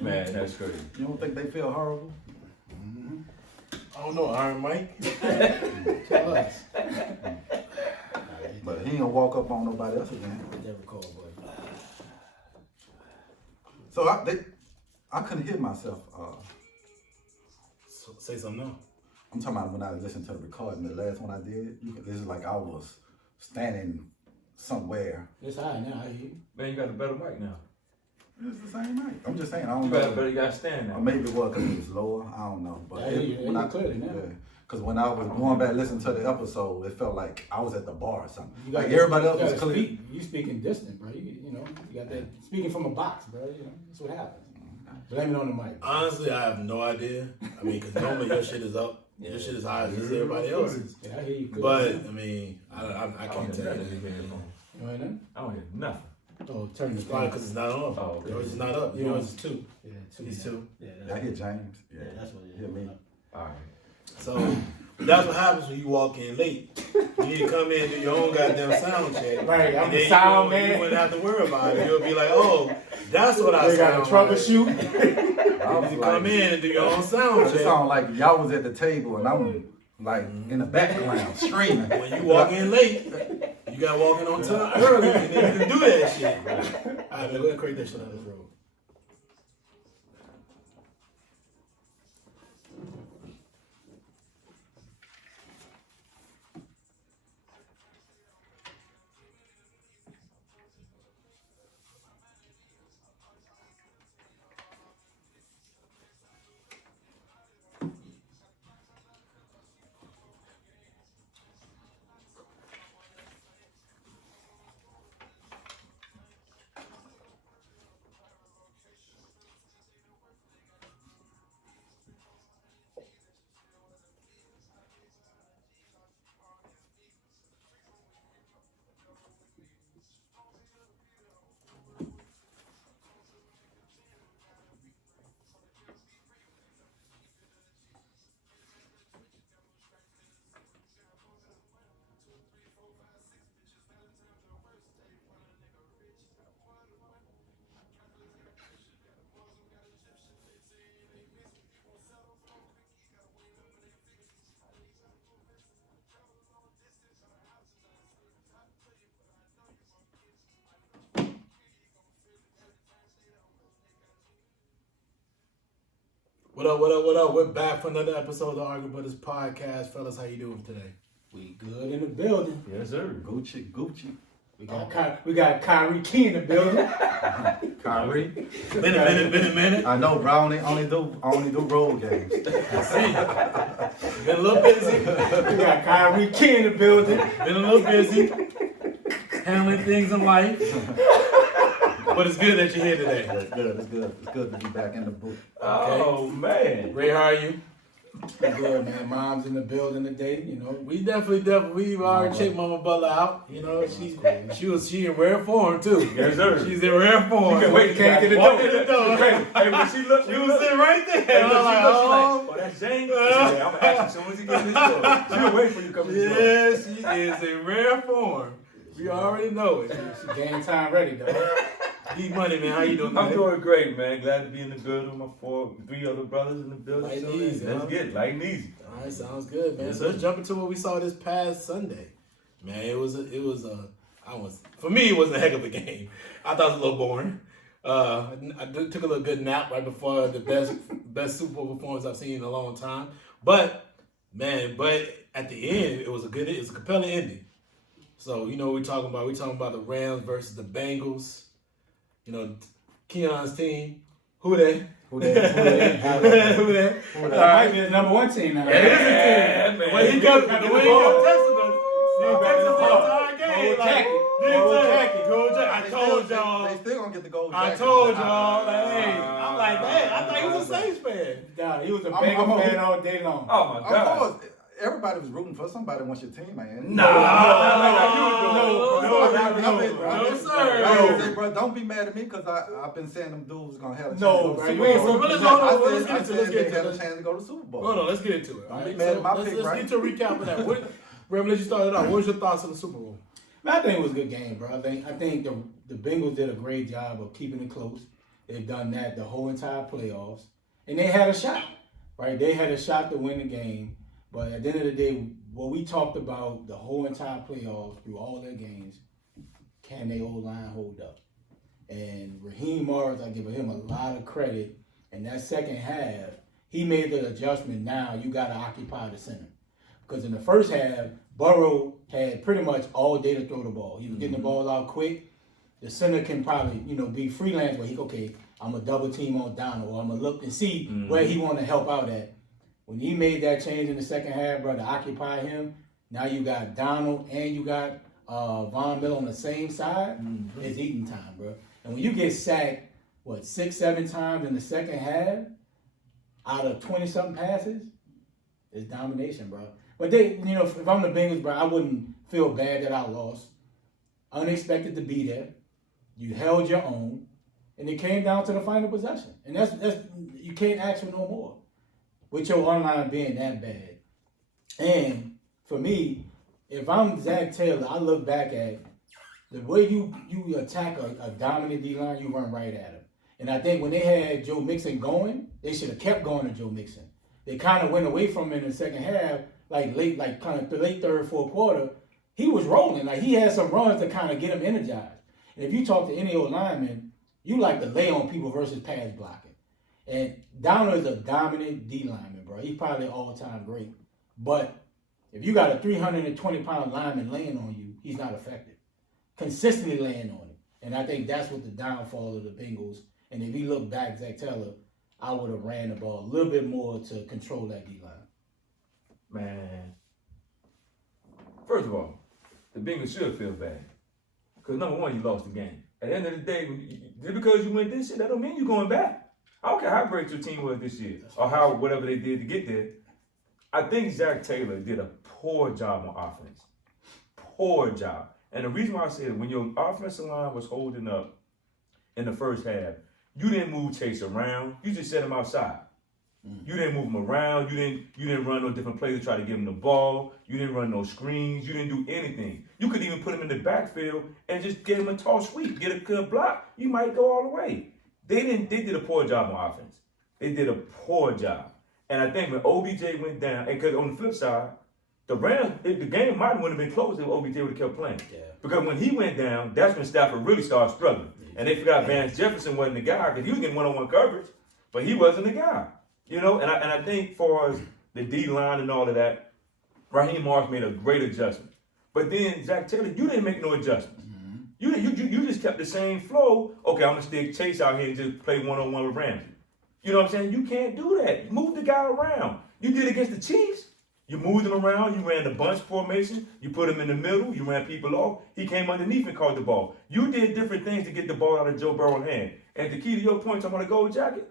Man, that's crazy. You don't think they feel horrible? Mm-hmm. I don't know, Iron Mike. Tell us. But he ain't gonna walk up on nobody else again. Never call, boy. So I couldn't hear myself. So, say something now. I'm talking about when I listened to the recording, the last one I did. This is like I was standing somewhere. It's high now. I hear you. Man, you got a better mic now. It's the same night. I'm just saying. I don't You know. got to stand now. Or maybe it was because it was lower. I don't know. But I hear you. when I Clearly now. because when I was going back listening to the episode, it felt like I was at the bar or something. You Like gotta- everybody else you was gotta clear. speak. You speaking distant, bro. You know, you got that speaking from a box, bro. You know, that's what happens. Blame it on the mic. Honestly, I have no idea. I mean, because normally your shit is up. Your shit is high as everybody else's. Yeah, I hear you. But, I mean, I can't tell you. You know nothing? I don't hear nothing. Oh, turn It's the probably thing. because it's not on. Oh, okay. Yours is not up. Yours is 2. Yeah, two. He's 2. Yeah, I hear James. yeah, that's what it is. Hear me. All right. So, that's what happens when you walk in late. You need to come in and do your own goddamn sound check. Right, I'm And the then sound you man. wouldn't have to worry about it. You'll be like, oh, that's what I They got sound to troubleshoot. I You was need to come like, in and do your own sound it check. sounded like y'all was at the table and I'm like in the background screaming. When you walk in late, you got to walk in on time early and then you can do that shit. All right, man, go ahead and create that shit on this road. What up, what up, what up? We're back for another episode of the Argue Brothers podcast. Fellas, how you doing today? We good in the building. Yes, sir. Gucci. We got Kyrie Key in the building. Kyrie. Been a minute. I know Brown only do road games. I see. Been a little busy. We got Kyrie Key in the building. Been a little busy. Handling things in life. But it's good that you're here today. It's good. It's good to be back in the booth. Oh, man. Ray, how are you? Good, man. Mom's in the building today, you know. We definitely, we've already checked Mama Butler out. You know, she in rare form too. Yes, sir. She's in rare form. You Wait, can't get the Walk door. in the door. Hey, when she looked, She was sitting right there. Hey, And when I'm like, she looked, she oh. like, oh, that's James. I'm going to ask you as soon as he gets in this door. She was waiting for you to come in this door. Yes, she is in rare form. We already know it. She game time ready, though. D Money, man, how you doing, I'm man? doing great, man. Glad to be in the building with my 3 other brothers in the building. Light So, and easy, let's huh? get it. Light and easy. All right, sounds good, man. Yes, So let's sir. jump into what we saw this past Sunday. Man, for me, it was a heck of a game. I thought it was a little boring. I took a little good nap right before the best Super Bowl performance I've seen in a long time. But at the end, it was a compelling ending. So, you know what we're talking about. We're talking about the Rams versus the Bengals. You know, Keon's team. Who they? Who that? Who they? Might be the number 1 team now. It is a team. man. The way he kept texting us. The entire game. Gold jacket. Gold jacket. Gold jacket. I told y'all. They still gonna get the gold jacket. I told y'all. Like, hey, I'm like, man, I thought he was a Saints fan. Nah, he was a I'm Bengal a- fan all day long. Oh, my Of God. course, everybody was rooting for somebody once your team, man. No, sir. Bro, don't be mad at me because I've been saying them dudes gonna have a chance. No, to go to bro, Super you ain't Bowl. rooting for Hold on, I let's said get they into had it. a chance to go to the Super Bowl. Hold on, let's get into it. All Don't right, be mad so at my let's pick, right? get to a recap of that. Rem, let you start it out. What was your thoughts on the Super Bowl? Man, I think it was a good game, bro. I think the Bengals did a great job of keeping it close. They've done that the whole entire playoffs. And they had a shot, right? They had a shot to win the game. But at the end of the day, what we talked about the whole entire playoffs through all their games, can they O-line hold up? And Raheem Morris, I give him a lot of credit. In that second half, he made the adjustment. Now you got to occupy the center. Because in the first half, Burrow had pretty much all day to throw the ball. He was getting the ball out quick. The center can probably, be freelance where I'm going to double team on Donald, or I'm going to look and see where he want to help out at. When he made that change in the second half, bro, to occupy him, now you got Donald and you got Von Miller on the same side. It's eating time, bro. And when you get sacked, 6-7 times in the second half, out of 20-something passes, it's domination, bro. But if I'm the Bengals, bro, I wouldn't feel bad that I lost. Unexpected to be there. You held your own, and it came down to the final possession. And that's you can't ask for no more with your online being that bad. And for me, if I'm Zach Taylor, I look back at the way you attack a dominant D-line, you run right at him. And I think when they had Joe Mixon going, they should have kept going to Joe Mixon. They kind of went away from him in the second half, late third, fourth quarter. He was rolling. He had some runs to kind of get him energized. And if you talk to any old lineman, you like to lay on people versus pass blocking. And Donald is a dominant D lineman, bro. He's probably all-time great. But if you got a 320-pound lineman laying on you, he's not effective. Consistently laying on him. And I think that's what the downfall of the Bengals. And if you look back, Zach Taylor, I would have ran the ball a little bit more to control that D line. Man. First of all, the Bengals should feel bad. Because number one, you lost the game. At the end of the day, just because you win this year, that don't mean you're going back. I don't care how great your team was this year or whatever they did to get there. I think Zach Taylor did a poor job on offense. Poor job. And the reason why I say that when your offensive line was holding up in the first half, you didn't move Chase around. You just set him outside. You didn't move him around. You didn't run no different plays to try to give him the ball. You didn't run no screens. You didn't do anything. You could even put him in the backfield and just get him a tall sweep, get a good block. You might go all the way. They did a poor job on offense. They did a poor job. And I think when OBJ went down, and because on the flip side, the Rams, the game might have been close if OBJ would have kept playing. Yeah. Because when he went down, that's when Stafford really started struggling. And they forgot Vance Jefferson wasn't the guy because he was getting one-on-one coverage, but he wasn't the guy. And I think for us, the D-line and all of that, Raheem Morris made a great adjustment. But then, Zach Taylor, you didn't make no adjustments. You just kept the same flow. Okay, I'm going to stick Chase out here and just play one-on-one with Ramsey. You know what I'm saying? You can't do that. Move the guy around. You did it against the Chiefs. You moved him around. You ran the bunch formation. You put him in the middle. You ran people off. He came underneath and caught the ball. You did different things to get the ball out of Joe Burrow's hand. And to key to your point, I'm going to go with Jacket.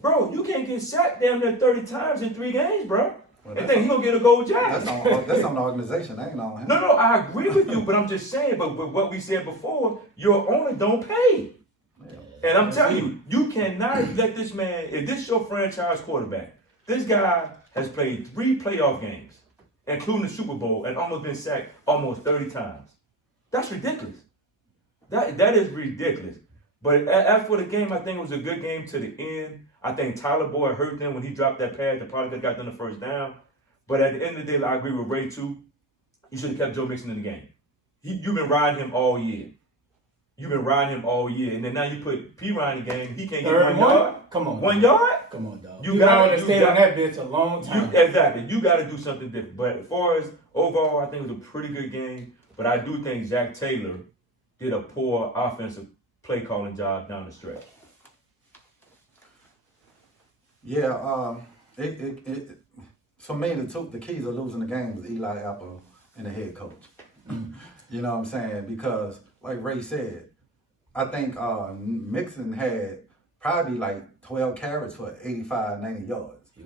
Bro, you can't get sacked down there 30 times in 3 games, bro. Well, and think he's going to get a gold jacket. That's on the organization. That ain't on him. No, I agree with you, but I'm just saying, but what we said before, your owner don't pay. Yeah. And I'm telling you, you cannot let this man, if this is your franchise quarterback, this guy has played 3 playoff games, including the Super Bowl, and almost been sacked almost 30 times. That's ridiculous. That is ridiculous. But as for the game, I think it was a good game to the end. I think Tyler Boyd hurt them when he dropped that pass. They probably could have got them the first down. But at the end of the day, I agree with Ray, too. You should have kept Joe Mixon in the game. You've been riding him all year. And then now you put P-Ryan in the game. He can't get 1 yard. Come on. 1 yard? Come on, dog. You got to stay on that bench a long time. Exactly. You got to do something different. But as far as overall, I think it was a pretty good game. But I do think Zach Taylor did a poor offensive play calling job down the stretch. Yeah, for me, the keys of losing the game was Eli Apple and the head coach. You know what I'm saying? Because, like Ray said, I think Mixon had probably 12 carries for 85, 90 yards. He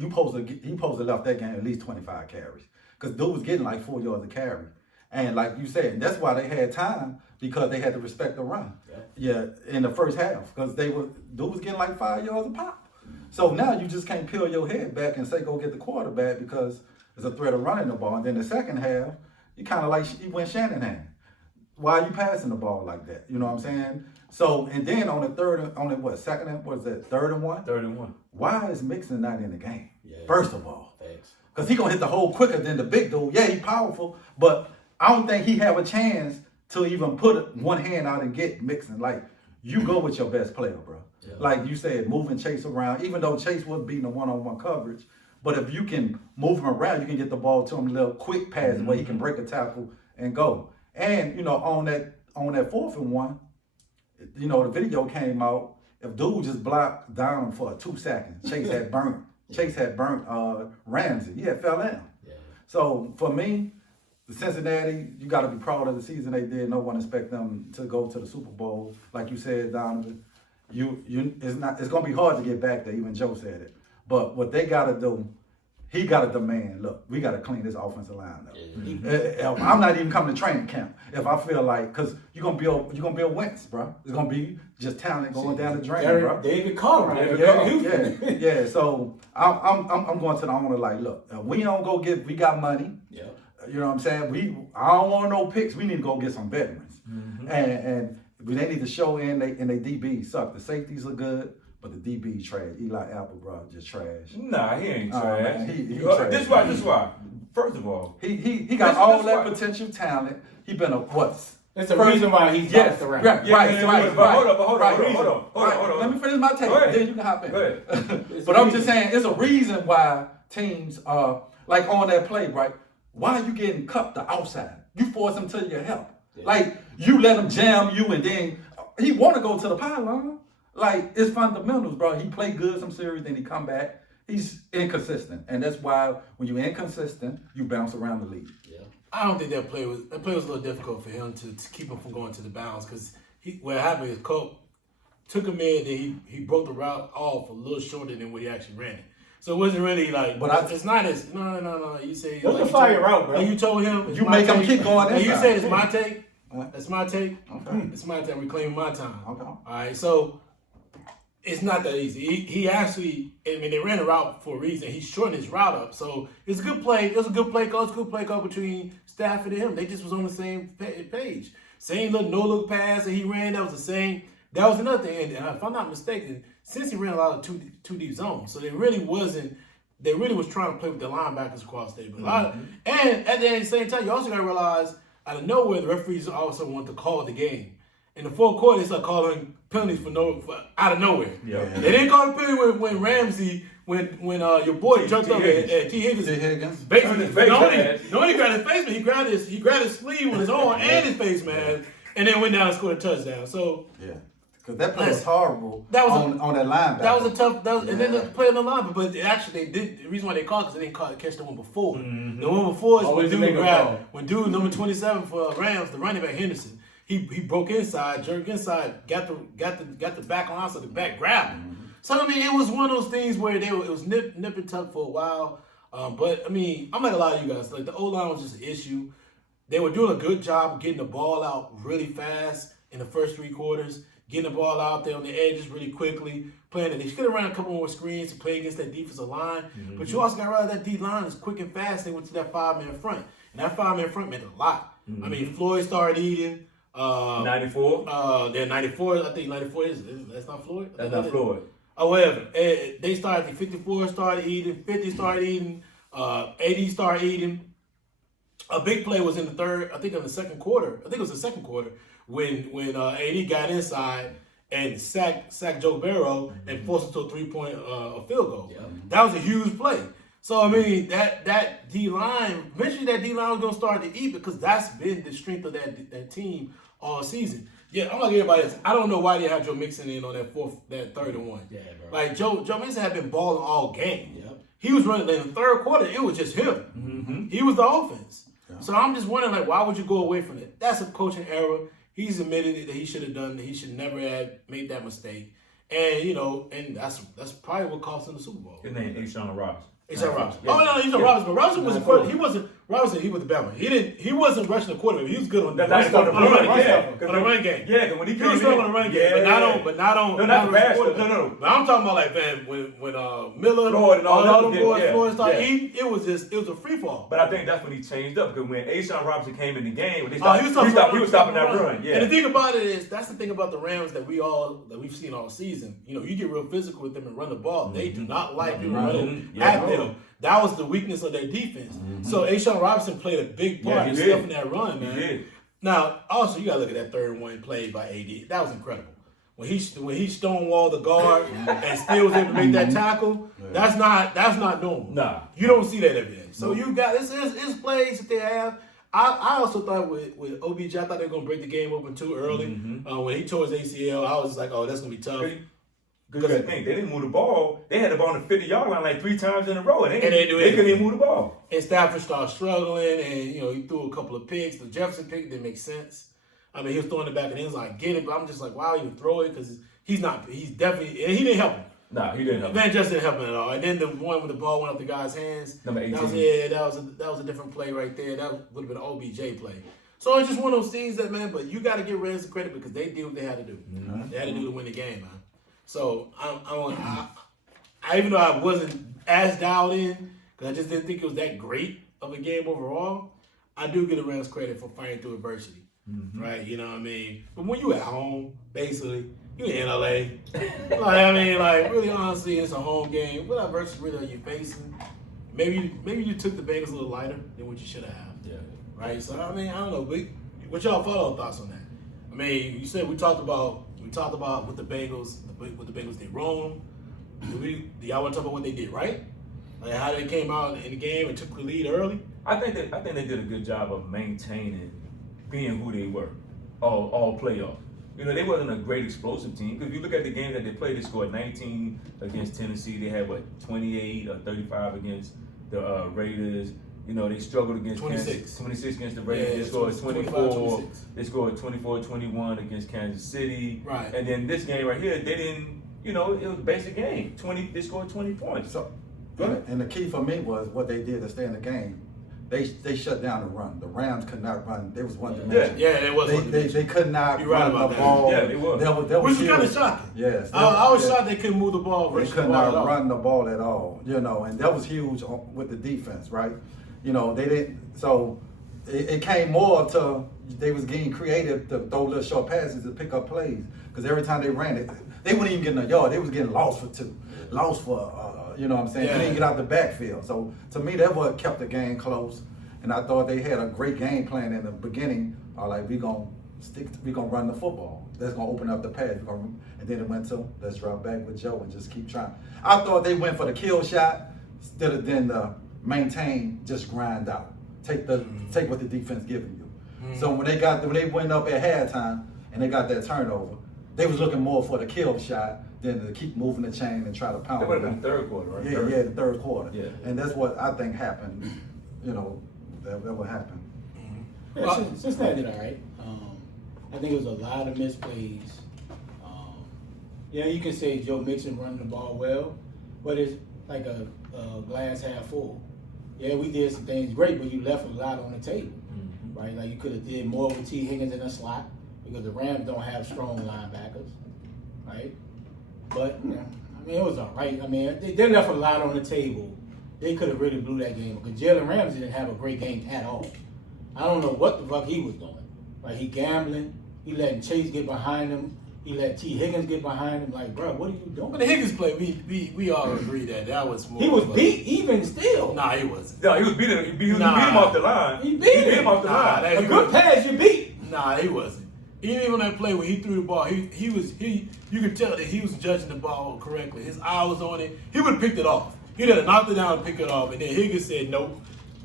supposed to left that game at least 25 carries. Because dude was getting 4 yards a carry. And like you said, that's why they had time, because they had to respect the run. Yeah, in the first half, because dude was getting 5 yards a pop. So now you just can't peel your head back and say go get the quarterback because there's a threat of running the ball. And then the second half, you kind of you went Shanahan. why are you passing the ball like that? You know what I'm saying? So, and then on the third and 1? 31. Why is Mixon not in the game? Yeah. First of all. Thanks. Because he going to hit the hole quicker than the big dude. Yeah, he powerful, but I don't think he have a chance to even put one hand out and get Mixon. Like, you go with your best player, bro. Yeah. Like you said, moving Chase around, even though Chase was beating the one-on-one coverage, but if you can move him around, you can get the ball to him a little quick pass where he can break a tackle and go. And, you know, on that 4th and 1, you know, the video came out. If dude just blocked down for 2 seconds, Chase had burnt Ramsey. He had fell down. Yeah. So for me, the Cincinnati, you got to be proud of the season they did. No one expect them to go to the Super Bowl, like you said, Donovan. It's gonna be hard to get back there. Even Joe said it. But what they got to do, he got to demand. Look, we got to clean this offensive line up. I'm not even coming to training camp if I feel like, because you're gonna build Wentz, bro. It's gonna be just talent going down the drain, bro. David Carr, Yeah. So I'm going to the owner like, look, we don't go we got money. Yeah. You know what I'm saying? I don't want no picks. We need to go get some veterans, and they need to show in. They DB suck. The safeties are good. But the DB trash. Eli Apple, bro, just trash. Nah, he ain't trash. Man, he trash. This why. First of all, he got all that potential talent. He been a what? That's the reason why he's bounced around. Right. Hold on. Let me finish my take. Then you can hop in. Go ahead. But I'm just saying, it's a reason why teams are like on that play, right? Why are you getting cupped the outside? You force him to your help. Yeah. Like you let him jam you, and then he want to go to the pylon. Like, it's fundamentals, bro. He played good some series, then he come back. He's inconsistent. And that's why when you're inconsistent, you bounce around the league. Yeah. I don't think that play was a little difficult for him to keep him from going to the bounds, because what happened is Coach took him in, then he broke the route off a little shorter than what he actually ran it. So it wasn't really like, but it's not as, no. You say, what's the fire route, bro? Like you told him. You make him keep going inside. You said it's my take. That's my take. Okay. It's my take. I'm reclaiming my time. Okay. All right, so it's not that easy. He actually, they ran a route for a reason. He shortened his route up. So it's a good play. It was a good play call. It's a good play call between Stafford and him. They just was on the same page. Same little no-look pass that he ran. That was the same. That was another thing. And if I'm not mistaken, since he ran a lot of two deep zones, so they really was trying to play with the linebackers across there. And at the same time, you also got to realize, out of nowhere, the referees also want to call the game. In the fourth quarter, they start calling penalties for out of nowhere. Yeah. They didn't call the penalty when Ramsey, when your boy jumped up at T. Higgins. Basically, not only grabbed his face, but he grabbed his sleeve with his arm and his face mask, and then went down and scored a touchdown. So yeah. Because that play was horrible on that linebacker. That was a tough. And then the play on the linebacker, but actually they did. The reason why they called because they didn't catch the one before. Mm-hmm. The one before is when dude number 27 for Rams, the running back Henderson. He broke inside, jerked inside, got the back on, so the back grabbed him. Mm-hmm. So it was one of those things where it was nip and tuck for a while. But I'm like a lot of you guys. Like the O-line was just an issue. They were doing a good job of getting the ball out really fast in the first 3 quarters, getting the ball out there on the edges really quickly, playing it. They should have ran a couple more screens to play against that defensive line. Mm-hmm. But you also got to realize that D-line is quick and fast. They went to that 5-man front. And that 5-man front meant a lot. Mm-hmm. Flores started eating. 94? They're 94. I think 94 that's not Floyd? That's not Floyd. Oh, whatever. They started, 54 started eating, 50 started eating, 80 started eating. A big play was in the second quarter. I think it was the second quarter when AD got inside and sacked Joe Burrow and forced him to a 3-point field goal. Yeah. That was a huge play. So, that D-line, eventually that D-line was going to start to eat because that's been the strength of that team all season. Yeah, I'm like everybody else. I don't know why they have Joe Mixon in on that 3rd and 1. Yeah, bro. Like, Joe Mixon had been balling all game. Yep. He was running in the third quarter. It was just him. Mm-hmm. He was the offense. Yeah. So I'm just wondering, like, why would you go away from it? That's a coaching error. He's admitted that he should have done that. He should never have made that mistake. And, and that's probably what cost him the Super Bowl. His name is Sean Robinson. Robinson. Oh, no, he's a Robinson. But Robinson was the first. Robinson, he was the Bama. He wasn't rushing the quarterback. He was good on That's on the run game. Yeah, because when he He came was in, strong on the run game, but not on. No, not the pass. rushing No. quarterback. But I'm talking about like man, when Miller, Floyd and all them them boys, yeah, Flores started yeah. eating, it was a free fall. But I think that's when he changed up because when Ashawn Robinson came in the game, when they He was stopping that run. Yeah. And the thing about it is, that's the thing about the Rams that we've seen all season. You know, you get real physical with them and run the ball. They do not like people running at them. That was the weakness of their defense. So Ashawn Robinson played a big part in stuffing that run, man. He did. Now, also you gotta look at that 3rd and 1 play by AD. That was incredible. When he stonewalled the guard and still was able to make that tackle, that's not normal. Nah. You don't see that every day. So you got it's plays that they have. I also thought with OBJ, I thought they were gonna break the game open too early. When he tore his ACL, I was just like, oh, that's gonna be tough. Because the thing, they didn't move the ball. They had the ball on the 50-yard line like 3 times in a row, and they couldn't even move the ball. And Stafford started struggling, and he threw a couple of picks. The Jefferson pick didn't make sense. I mean, he was throwing it back, and he was like, get it, but I'm just like, why even throw it? Because he's definitely, and he didn't help him. Nah, he didn't help him. Van just didn't help him at all. And then the one when the ball went up the guy's hands, Number 18. that was a different play right there. That would have been an OBJ play. So it's just one of those things that, man, but you got to give Rams the credit because they did what they had to do. They had to do to win the game, man. So I even though I wasn't as dialed in because I just didn't think it was that great of a game overall, I do give the Rams credit for fighting through adversity, right? You know what I mean? But when you at home, basically, you in LA, really honestly, it's a home game. What adversity really are you facing? Maybe you took the Bengals a little lighter than what you should have. Yeah. Right? So I mean, I don't know. What y'all follow thoughts on that? I mean, you said we talked about what the Bengals did wrong. Do y'all want to talk about what they did right? Like how they came out in the game and took the lead early? I think they did a good job of maintaining being who they were all playoff. You know, they wasn't a great explosive team. Because if you look at the game that they played, they scored 19 against Tennessee. They had 28 or 35 against the Raiders. You know, they struggled against 26 against the Raiders. Yeah, they scored 24. 25-26. They scored 24-21 against Kansas City. Right. And then this game right here, they didn't. You know, it was a basic game. They scored 20 points. So, and the key for me was what they did to stay in the game. They shut down the run. The Rams could not run. They was one dimension. Yeah, it was. They could not You're right run about the that. ball. Yeah, they was. Which was kind of shocking. Yes. I was shocked they couldn't move the ball. They could not run the ball at all. You know, and that was huge with the defense, right? You know, they didn't. So it came more to they was getting creative to throw little short passes to pick up plays because every time they ran it, they wouldn't even get in a yard. They was getting lost for 2, lost for you know what I'm saying. Yeah. They didn't get out the backfield. So to me, that what kept the game close. And I thought they had a great game plan in the beginning. Like we gonna run the football. That's gonna open up the pass. And then it went to let's drop back with Joe and just keep trying. I thought they went for the kill shot instead of then the maintain, just grind out. Take what the defense giving you. So when they went up at halftime and they got that turnover, they was looking more for the kill shot than to keep moving the chain and try to pound. That would have been the third quarter, right? Yeah, the third quarter. Yeah. And that's what I think happened. You know, that what happened. Yeah, Cincinnati did all right. I think it was a lot of misplays. You can say Joe Mixon running the ball well, but it's like a glass half full. Yeah, we did some things great, but you left a lot on the table, right? Like you could have did more with T. Higgins in a slot because the Rams don't have strong linebackers, right? But I mean, it was all right. I mean, they left a lot on the table. They could have really blew that game because Jalen Ramsey didn't have a great game at all. I don't know what the fuck he was doing. Like he gambling, he letting Chase get behind him, he let T. Higgins get behind him. Like, bro, what are you doing? But the Higgins play, we all agree that was more. He was beat even still. Nah, he wasn't. No, he was beating him off the line. He beat him off the line. A good pass, you beat. Nah, he wasn't. Even on that play when he threw the ball, you could tell that he was judging the ball correctly. His eye was on it. He would have picked it off. He'd have knocked it down and picked it off. And then Higgins said, nope,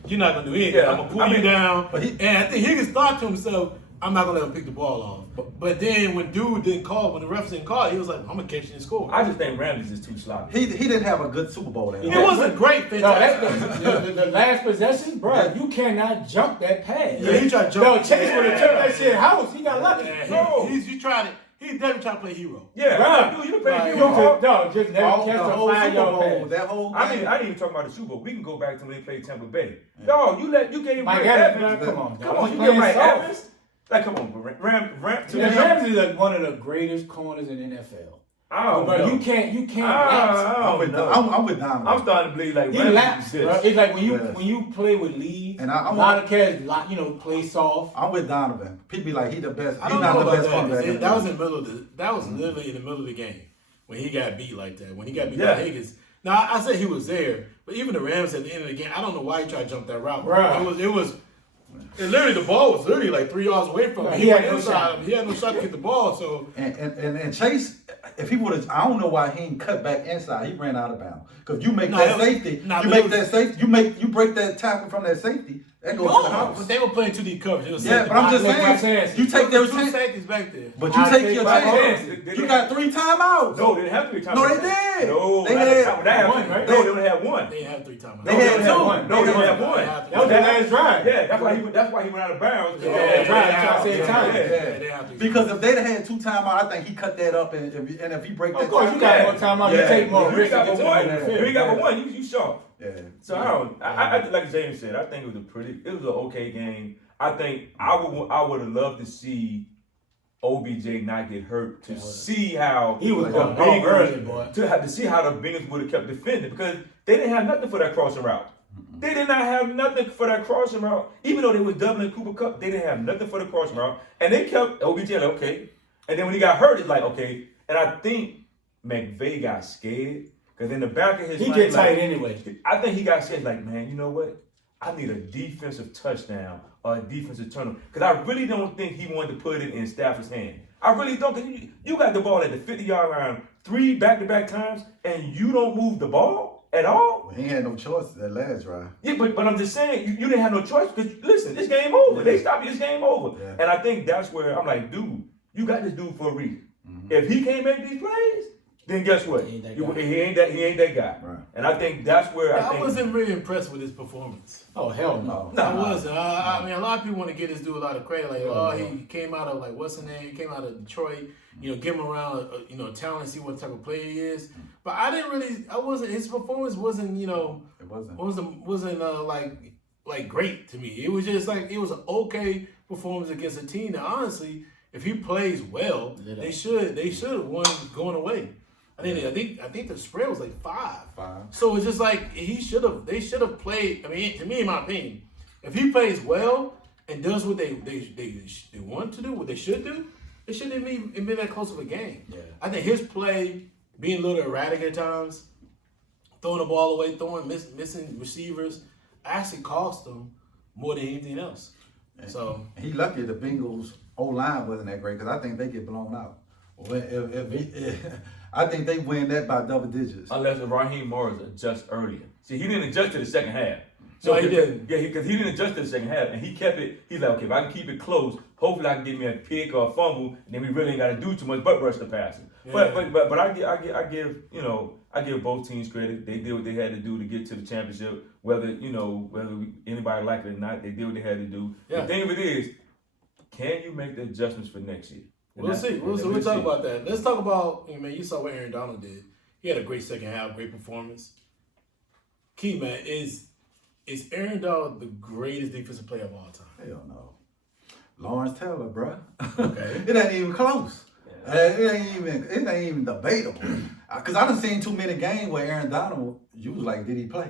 you're not going to do anything. Yeah, I'm going to pull you down. But and I think Higgins thought to himself, I'm not going to let him pick the ball off. But then when dude didn't call, when the refs didn't call, he was like, I'm going to catch you and score. I just think Ramsey's is too sloppy. He didn't have a good Super Bowl that It wasn't great. No, the last possession, bro, you cannot jump that pass. Yeah, he tried to jump. No, Chase would have turned that shit house. He got lucky. Yeah, No. he tried it. He He definitely trying to play hero. Yeah, Right. you play Right. hero. Just never All catch the a whole 5 Super yard Bowl, pass. that whole I game. didn't even talk about the Super Bowl. We can go back to when they played Tampa Bay. Dog, you gave Mike Ray Evans, Evans. come on, Come dog. on, you Playing give Ray soft. Evans. Like, come on, Ram to Yeah, me. Rams is like one of the greatest corners in the NFL. I don't But know. you can't lapse. I'm with Donovan. I'm starting to believe like He Rams lapsed, is bro. this. It's like Yes. when you play with leads, And I a lot of cats, play soft. I'm with Donovan. People be like, he the best. I He's don't not know the about best that. 'Cause cornerback. That was in the middle of the. That was literally in the middle of the game when he got beat like that. When he got beat Yeah. by Higgins. Now I said he was there, but even the Rams at the end of the game, I don't know why he tried to jump that route. Bruh. It was. And literally, the ball was literally like 3 yards away from him. Right, He he had had no no shot. shot. He had no shot to get the ball. So And Chase, if he would have, I don't know why he ain't cut back inside. He ran out of bounds. Because you make No, that it was- safety, no, you but make it that was- safety, you break that tackle from that safety. That goes to the but house. they were playing 2 deep coverage. It was Yeah, but I'm just Take my saying, chances. you take there those were 2 chances, safeties back there. but you I take take your my chances. chances. You got 3 timeouts. No, they didn't have to be time. No, they did. No, They that had happened. one, right? No, they only had one. They had 3 timeouts. They had only two. one. No, they only had one. That was the last drive. Yeah, that's why he went out of bounds. Yeah, trying to save time. Yeah, they had 3 Because if they'd have had 2 timeouts, I think he cut that up, and if he break that Of course, you timeout, got more time out. You Yeah. take more You risks. got to but get to one. the middle. You got but one. You sharp. yeah. So I like James said, I think it was an okay game. I think I would have loved to see OBJ not get hurt to see how He was the going off early, boy. to see how the Bengals would have kept defending because they didn't have nothing for that crossing route. They did not have nothing for that crossing route. Even though they was doubling Cooper Kupp, they didn't have nothing for the crossing route. And they kept OBJ like, okay. And then when he got hurt, it's like, okay. And I think McVay got scared because in the back of his He mind, get like, tight anyway. I think he got scared like, man, you know what? I need a defensive touchdown or a defensive turnover. Because I really don't think he wanted to put it in Stafford's hand. I really don't. Cause you got the ball at the 50-yard line 3 back-to-back times, and you don't move the ball at all? Well, he had no choice that last drive. Yeah, but I'm just saying, you didn't have no choice. Because, listen, this game over. They stopped you, it's game over. Yeah. And I think that's where I'm like, dude, you got this dude for a reason. If he can't make these plays, then guess what? He ain't that You- guy. he ain't that guy. Right. And I think that's where I I think. wasn't really impressed with his performance. Oh, hell no. No. I wasn't. I mean, a lot of people want to give this dude a lot of credit. Like, oh, he came out of, like, what's the name? He came out of Detroit. You know, give him around, talent, see what type of player he is. But his performance wasn't, It wasn't. like great to me. It was just like, it was an okay performance against a team that, honestly, if he plays well, they should have won going away. I think the spread was like 5. 5. So it's just like they should have played. I mean, to me, in my opinion, if he plays well and does what they want to do, what they should do, it shouldn't have even been that close of a game. Yeah. I think his play, being a little erratic at times, throwing the ball away, missing receivers, actually cost them more than anything else. So He lucky the Bengals O-line wasn't that great because I think they get blown out. I think they win that by double digits. Unless Raheem Morris adjusts earlier. See, he didn't adjust to the second half. No, he didn't. Yeah, because he didn't adjust to the second half, and he kept it. He's like, okay, if I can keep it close, hopefully I can get me a pick or a fumble, and then we really ain't got to do too much but rush the passer. Yeah. But I give both teams credit. They did what they had to do to get to the championship. Whether anybody like it or not, they did what they had to do. Yeah. The thing of it is, can you make the adjustments for next year? And we'll that's- see. We'll talk about that. Let's talk about, you saw what Aaron Donald did. He had a great second half, great performance. Key, man, is Aaron Donald the greatest defensive player of all time? Hell no. Lawrence Taylor, bruh. Okay. It ain't even close. It ain't even debatable. Because I done seen too many games where Aaron Donald, you was like, did he play?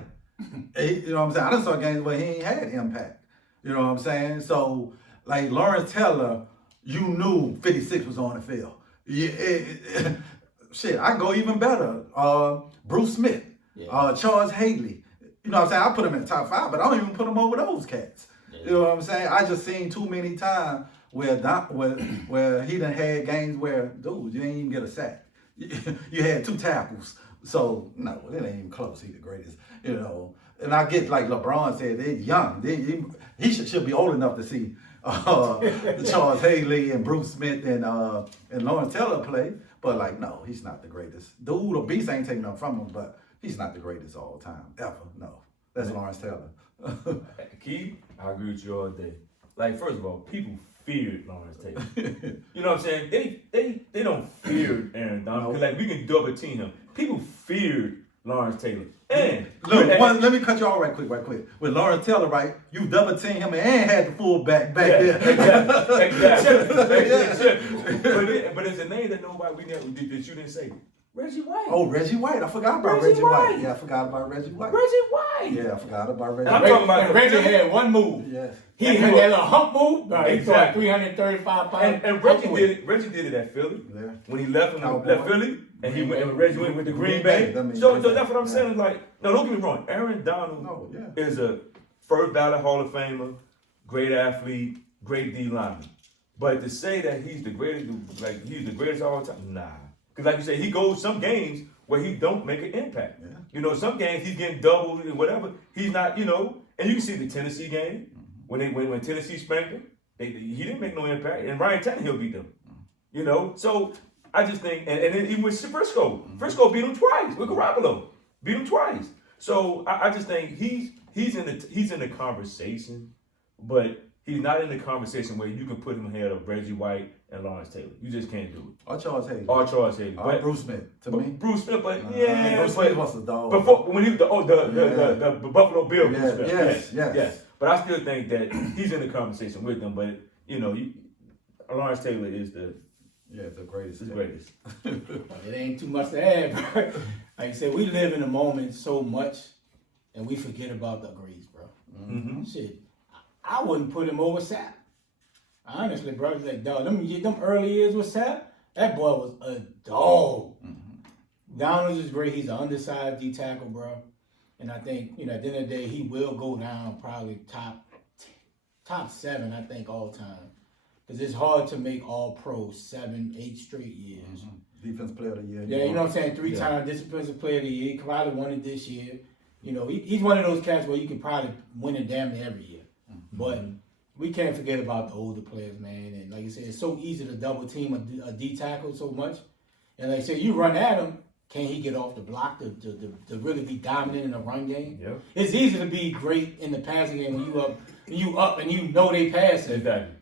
You know what I'm saying? I done saw games where he ain't had impact. You know what I'm saying? So, like Lawrence Taylor, you knew 56 was on the field. Yeah, shit, I go even better. Bruce Smith, Charles Haley. You know what I'm saying? I put him in the top 5, but I don't even put him over those cats. You know what I'm saying? I just seen too many times where he done had games where, dude, you ain't even get a sack. You had 2 tackles. So, no, it ain't even close. He the greatest, And I get, like LeBron said, they're young. He should be old enough to see Charles Haley and Bruce Smith and Lawrence Taylor play. But, like, no, he's not the greatest. Dude, the beast ain't taking nothing from him, but he's not the greatest all time, ever. No. That's Lawrence Taylor. Keith, I agree with you all day. Like, first of all, people feared Lawrence Taylor. You know what I'm saying? They don't fear Aaron Donald. 'Cause, like, we can double team him. People feared Lawrence Taylor. And Look, let me cut you all right quick. With Lawrence Taylor, right, you double team him and had the fullback back there. Exactly. But it's a name that nobody that you didn't say. Reggie White. Oh, Reggie White. I forgot about Reggie White. Yeah, I forgot about Reggie White. Reggie White. Yeah, I forgot about Reggie And I'm White. talking about Reggie had one move. Yes. He had that little hump move. He Exactly. 335 pounds. And Reggie did it at Philly. Yeah. When he left Philly, and he went and Reggie went with the Green Bay. That means So Green that's what I'm Bay. saying. Like, no, don't get me wrong. Aaron Donald is a first ballot Hall of Famer, great athlete, great D lineman. But to say that he's the greatest, like he's the greatest of all time, nah. Because like you say, he goes some games where he don't make an impact. Yeah. You know, some games he's getting doubled and whatever. He's not, you know. And you can see the Tennessee game when Tennessee spanked him. He didn't make no impact, and Ryan Tannehill beat them. You know, so I just think, and then even with Frisco, Frisco beat him twice with Garoppolo, beat him twice. So I just think he's in the conversation, but he's not in the conversation where you can put him ahead of Reggie White and Lawrence Taylor. You just can't do it. Or Charles Hayes. But Bruce Smith to me. Bruce Smith, but yeah, Bruce Smith was a dog. before when he was the Buffalo Bill. Yeah, Bruce Smith. yes. But I still think that he's in the conversation with them. But you know, Lawrence Taylor is the greatest. It ain't too much to add, bro. Like I said, we live in the moment so much, and we forget about the grades, bro. Mm-hmm. Shit, I wouldn't put him over Sapp. Honestly, bro, like dog, them early years with Sapp, that boy was a dog. Donald is great. He's an undersized D tackle, bro. And I think, you know, at the end of the day, he will go down probably top 7, I think, all time. Because it's hard to make all pro 7, 8 straight years. Defense player of the year. Yeah, you know what I'm saying? 3-time defensive player of the year. He probably won it this year. You know, he's one of those cats where you can probably win it damn near every year. But we can't forget about the older players, man. And like I said, it's so easy to double team a D tackle so much. And like I said, you run at him, can he get off the block to really be dominant in the run game? Yep. It's easy to be great in the passing game when you up and you know they passing. Exactly.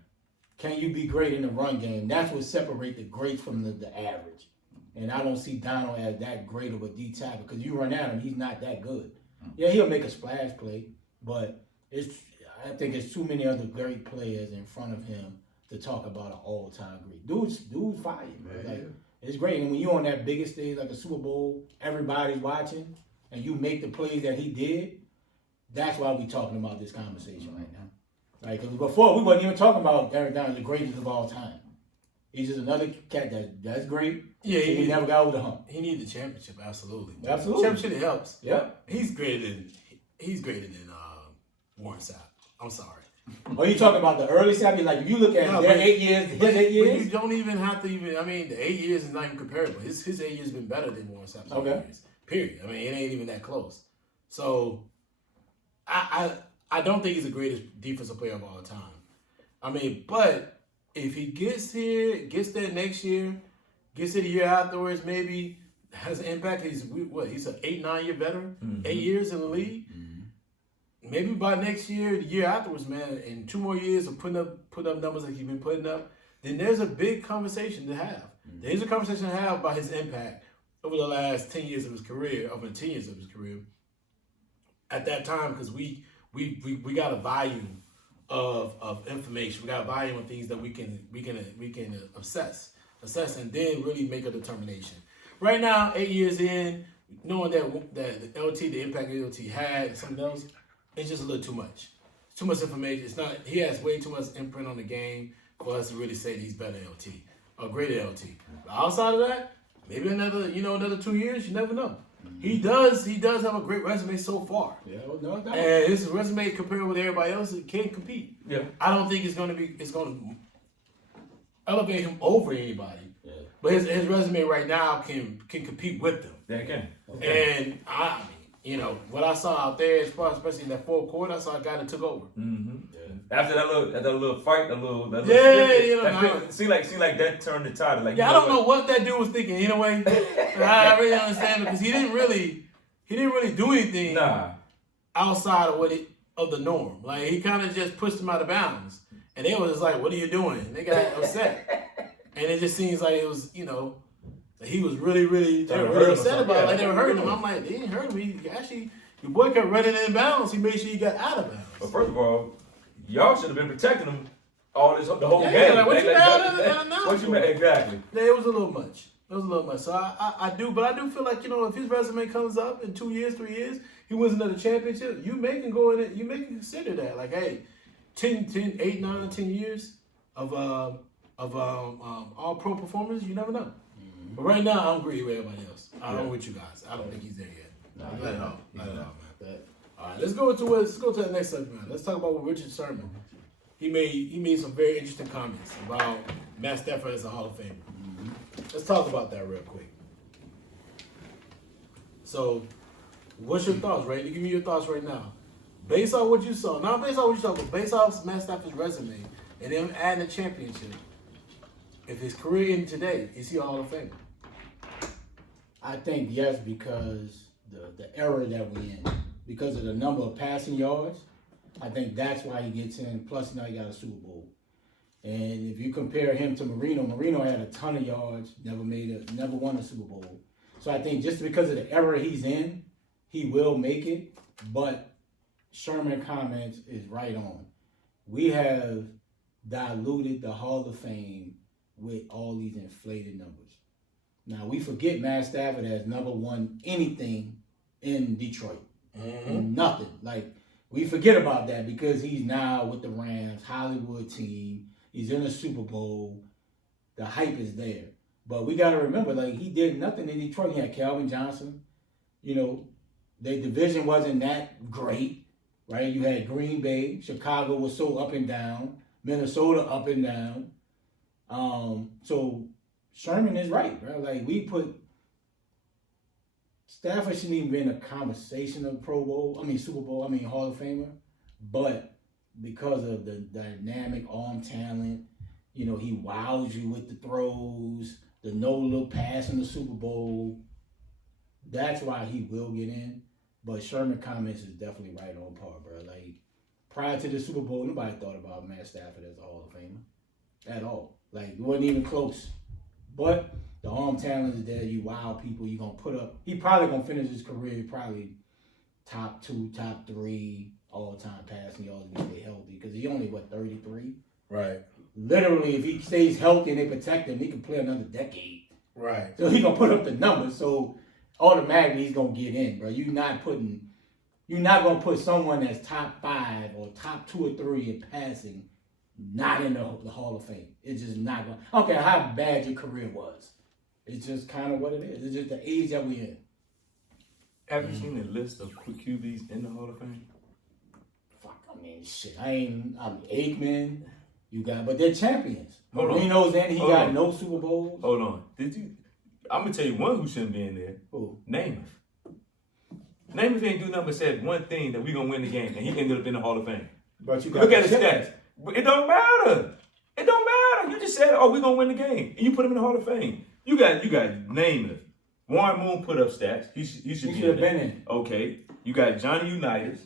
Can you be great in the run game? That's what separates the greats from the average. And I don't see Donald as that great of a D tackle because you run at him, he's not that good. Yeah, he'll make a splash play, but I think it's too many other great players in front of him to talk about an all-time great. Dude's fire, bro. It's great. And when you're on that biggest stage like a Super Bowl, everybody's watching, and you make the plays that he did, that's why we're talking about this conversation right now. Like, because before, we wasn't even talking about Aaron Donald, the greatest of all time. He's just another cat that's great. Yeah, he never got over the hump. He needed the championship, absolutely. Absolutely. Championship helps. Yep. He's greater than Warren Sapp. I'm sorry. Are you talking about the early Sapp? Like, if you look at their 8 years, his 8 years? But you don't even have to the 8 years is not even comparable. His 8 years been better than Warren Sapp's 8 years. Period. I mean, it ain't even that close. So, I don't think he's the greatest defensive player of all time. I mean, but if he gets there next year, gets it the year afterwards, maybe has an impact. He's an 8-9 year veteran, 8 years in the league. Maybe by next year, the year afterwards, man, in 2 more years of putting up numbers like he's been putting up, then there's a big conversation to have. There's a conversation to have about his impact over the last 10 years of his career, At that time, because we got a volume of information, we got a volume of things that we can assess, and then really make a determination. Right now, 8 years in, knowing that the impact the LT had, something else. It's just a little too much. Too much information. It's not. He has way too much imprint on the game for us to really say that he's better than LT or greater LT. But outside of that, maybe another 2 years. You never know. He does have a great resume so far. Yeah, no doubt. And his resume compared with everybody else, it can't compete. Yeah. I don't think it's going to elevate him over anybody. Yeah. But his resume right now can compete with them. Yeah, it can. And I mean. What I saw out there, especially in that fourth quarter, I saw a guy that took over. Mm-hmm. Yeah. After that little fight, seemed like that turned the tide. Like, I don't know what that dude was thinking. Anyway, I really don't understand because he didn't really do anything outside of the norm. Like he kind of just pushed him out of bounds, And they was like, what are you doing? And they got upset. And it just seems like it was, you know, that he was really, really, they were really upset about it. Like they were hurting him. I'm like, they didn't hurt him. He actually, your boy kept running in bounds. He made sure he got out of bounds. But first of all, y'all should have been protecting him all this the whole Yeah, game. like, what you mad at that What you mad? Exactly. Yeah, it was a little much. It was a little much. So I do feel like, you know, if his resume comes up in 2 years, 3 years, he wins another championship, you may can go in it, you may can consider that. Like, hey, 8, 9, 10 years of all pro performers, you never know. Mm-hmm. But right now, I don't agree with everybody else. I'm with you guys. I don't think he's there yet. Not at all. Not at all, man. All right, let's go to the next subject, man. Let's talk about what Richard Sherman. He made some very interesting comments about Matt Stafford as a Hall of Famer. Mm-hmm. Let's talk about that real quick. So, what's your thoughts, Ray? Give me your thoughts right now. Based on what you saw, not based on what you saw, but based off Matt Stafford's resume and him adding a championship, if his career ended today, is he a Hall of Famer? I think yes, because the era that we're in, because of the number of passing yards, I think that's why he gets in. Plus, now he got a Super Bowl. And if you compare him to Marino had a ton of yards, never won a Super Bowl. So I think just because of the era he's in, he will make it. But Sherman comments is right on. We have diluted the Hall of Fame with all these inflated numbers. Now, we forget Matt Stafford has never won anything in Detroit. Mm-hmm. Nothing. Like, we forget about that because he's now with the Rams, Hollywood team. He's in a Super Bowl. The hype is there. But we got to remember, like, he did nothing in Detroit. He had Calvin Johnson. You know, their division wasn't that great, right? You had Green Bay. Chicago was so up and down. Minnesota up and down. So Sherman is right, bro. Like, we put Stafford shouldn't even be in a conversation of Super Bowl, Hall of Famer. But because of the dynamic arm talent, you know, he wows you with the throws, the no-look pass in the Super Bowl. That's why he will get in. But Sherman comments is definitely right on par, bro. Like, prior to the Super Bowl, nobody thought about Matt Stafford as a Hall of Famer at all. Like, it wasn't even close. But the arm talent is there. You wow people. You're going to put up. He probably going to finish his career probably top 2, top 3 all-time passing yards if he stay healthy. Because he only, 33? Right. Literally, if he stays healthy and they protect him, he can play another decade. Right. So he's going to put up the numbers. So automatically he's going to get in, bro. You're not going to put someone that's top 5 or top 2 or 3 in passing not in the Hall of Fame. It's just not going to. I don't care how bad your career was. It's just kind of what it is. It's just the age that we're in. Have you seen the list of quick QBs in the Hall of Fame? Fuck, shit. I'm Aikman. But they're champions. Hold on. Marino's in. He Hold got on. no Super Bowls. Hold on. I'm going to tell you one who shouldn't be in there. Who? Namath. Namath ain't do nothing but said one thing that we going to win the game, and he ended up in the Hall of Fame. But you got Look at his stats. It don't matter. It don't matter. You just said, oh, we're going to win the game. And you put him in the Hall of Fame. You got Namath. Warren Moon put up stats. He should have been in. Okay. You got Johnny Unitas.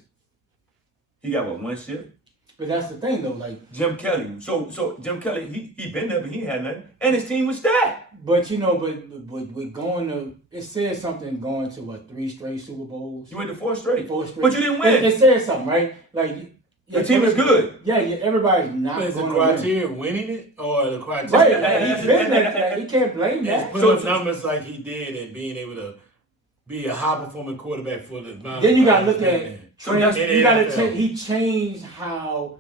He got, 1 ship? But that's the thing, though. Like Jim Kelly. So Jim Kelly, he been there, but he had nothing. And his team was stacked. But, with going to, it says something going to, 3 straight Super Bowls. You went to 4 straight. 4 straight. But you didn't win. It says something, right? Like, the team is good. Yeah, everybody's not Is the going criteria to win. winning it or the criteria? Right, he's been there. He can't blame that. Put up numbers like he did and being able to be a high-performing quarterback for the amount. Then you got to look at NFL. He changed how